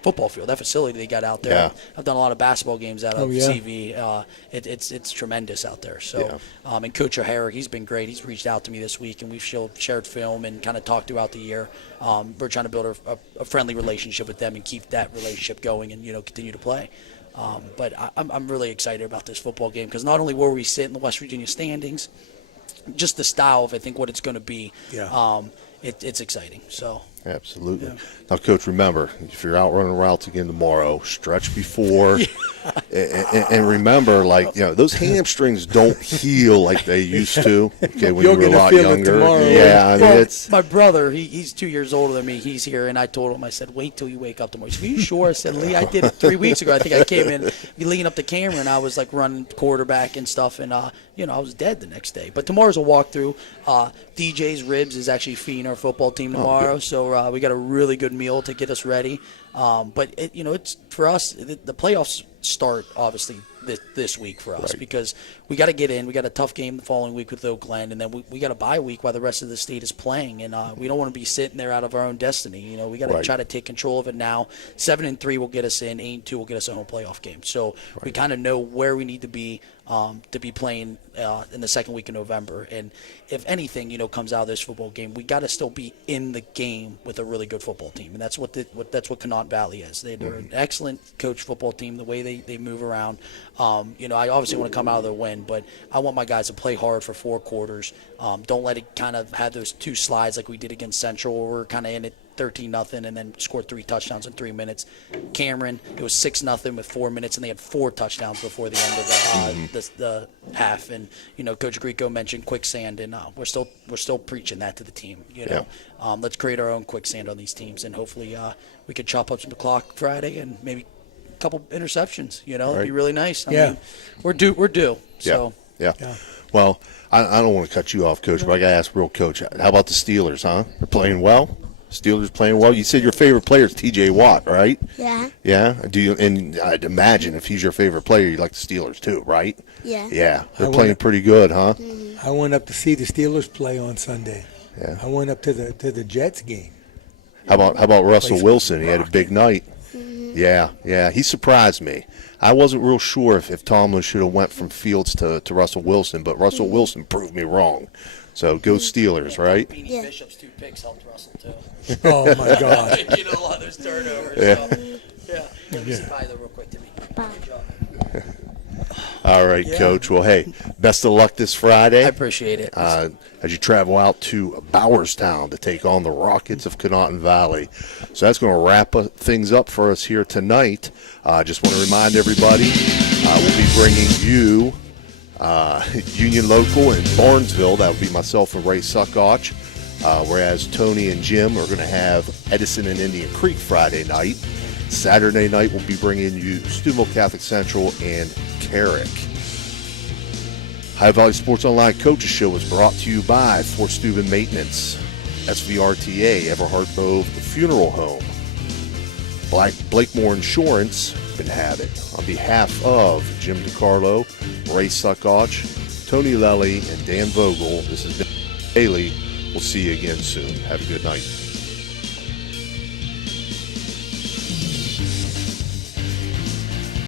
football field, that facility they got out there. Yeah. I've done a lot of basketball games out of CV. It's tremendous out there. So, and Coach O'Hara, he's been great. He's reached out to me this week, and we've shared film and kind of talked throughout the year. We're trying to build a friendly relationship with them and keep that relationship going, and continue to play. But I'm really excited about this football game, because not only where we sit in the West Virginia standings, just the style of, I think, what it's going to be. Yeah. It's exciting. So. Absolutely. Now, Coach, remember, if you're out running routes again tomorrow, stretch before. And remember, those hamstrings don't heal like they used to. Okay, when you were a lot younger. Yeah, it's my brother. He's 2 years older than me. He's here, and I told him, I said, wait till you wake up tomorrow. He said, are you sure? I said, Lee, I did it 3 weeks ago. I think I came in, leaning up the camera, and I was like running quarterback and stuff, and I was dead the next day. But tomorrow's a walkthrough. DJ's Ribs is actually feeding our football team tomorrow, so we got a really good meal to get us ready. But it's for us. The playoffs start obviously this week for us, because we got to get in. We got a tough game the following week with Oak Glen, and then we got a bye week while the rest of the state is playing, and we don't want to be sitting there out of our own destiny. We got to try to take control of it now. 7-3 will get us in. 8-2 will get us a home playoff game. So we kind of know where we need to be playing in the second week of November. And if anything, comes out of this football game, we got to still be in the game with a really good football team, and that's what Kanawha Valley is. They're an excellent coach football team. The way they they move around. I obviously want to come out of the win, but I want my guys to play hard for 4 quarters. Don't let it kind of have those 2 slides like we did against Central, where we're kind of in it 13-0 and then scored 3 touchdowns in 3 minutes. Cameron, it was 6-0 with 4 minutes, and they had 4 touchdowns before the end of the half. And Coach Grieco mentioned quicksand, and we're still preaching that to the team. Let's create our own quicksand on these teams, and hopefully we could chop up some clock Friday and maybe a couple interceptions. It'd be really nice. I mean, we're due. So yeah. Well, I don't want to cut you off, Coach, but I got to ask real Coach, how about the Steelers, huh? They're playing well? Steelers playing well. You said your favorite player is T.J. Watt, right? Yeah. Yeah. Do you? And I'd imagine if he's your favorite player, you like the Steelers too, right? Yeah. Yeah. They're playing pretty good, huh? I went up to see the Steelers play on Sunday. Yeah. I went up to the Jets game. How about Russell Wilson? He had a big night. Yeah. He surprised me. I wasn't real sure if Tomlin should have went from Fields to Russell Wilson, but Russell Wilson proved me wrong. So go Steelers, right? Beanie Bishop's 2 picks helped Russell too. Oh my God! A lot of those turnovers. Yeah. Let me say bye though, real quick to me. Bye. Good job. All right, Coach. Well, hey, best of luck this Friday. I appreciate it. As you travel out to Bowerstown to take on the Rockets of Conotton Valley. So that's going to wrap things up for us here tonight. Just want to remind everybody, we'll be bringing you Union Local in Barnesville. That would be myself and Ray Suckoch. Whereas Tony and Jim are going to have Edison and Indian Creek Friday night. Saturday night, we'll be bringing you Steubenville Catholic Central and Carrick. High Valley Sports Online Coaches Show is brought to you by Fort Steuben Maintenance, SVRTA, Everhard Bove Funeral Home, Blakemore Insurance, Inhabit. On behalf of Jim DiCarlo, Ray Suckoch, Tony Lelly, and Dan Vogel, this has been Haley. We'll see you again soon. Have a good night.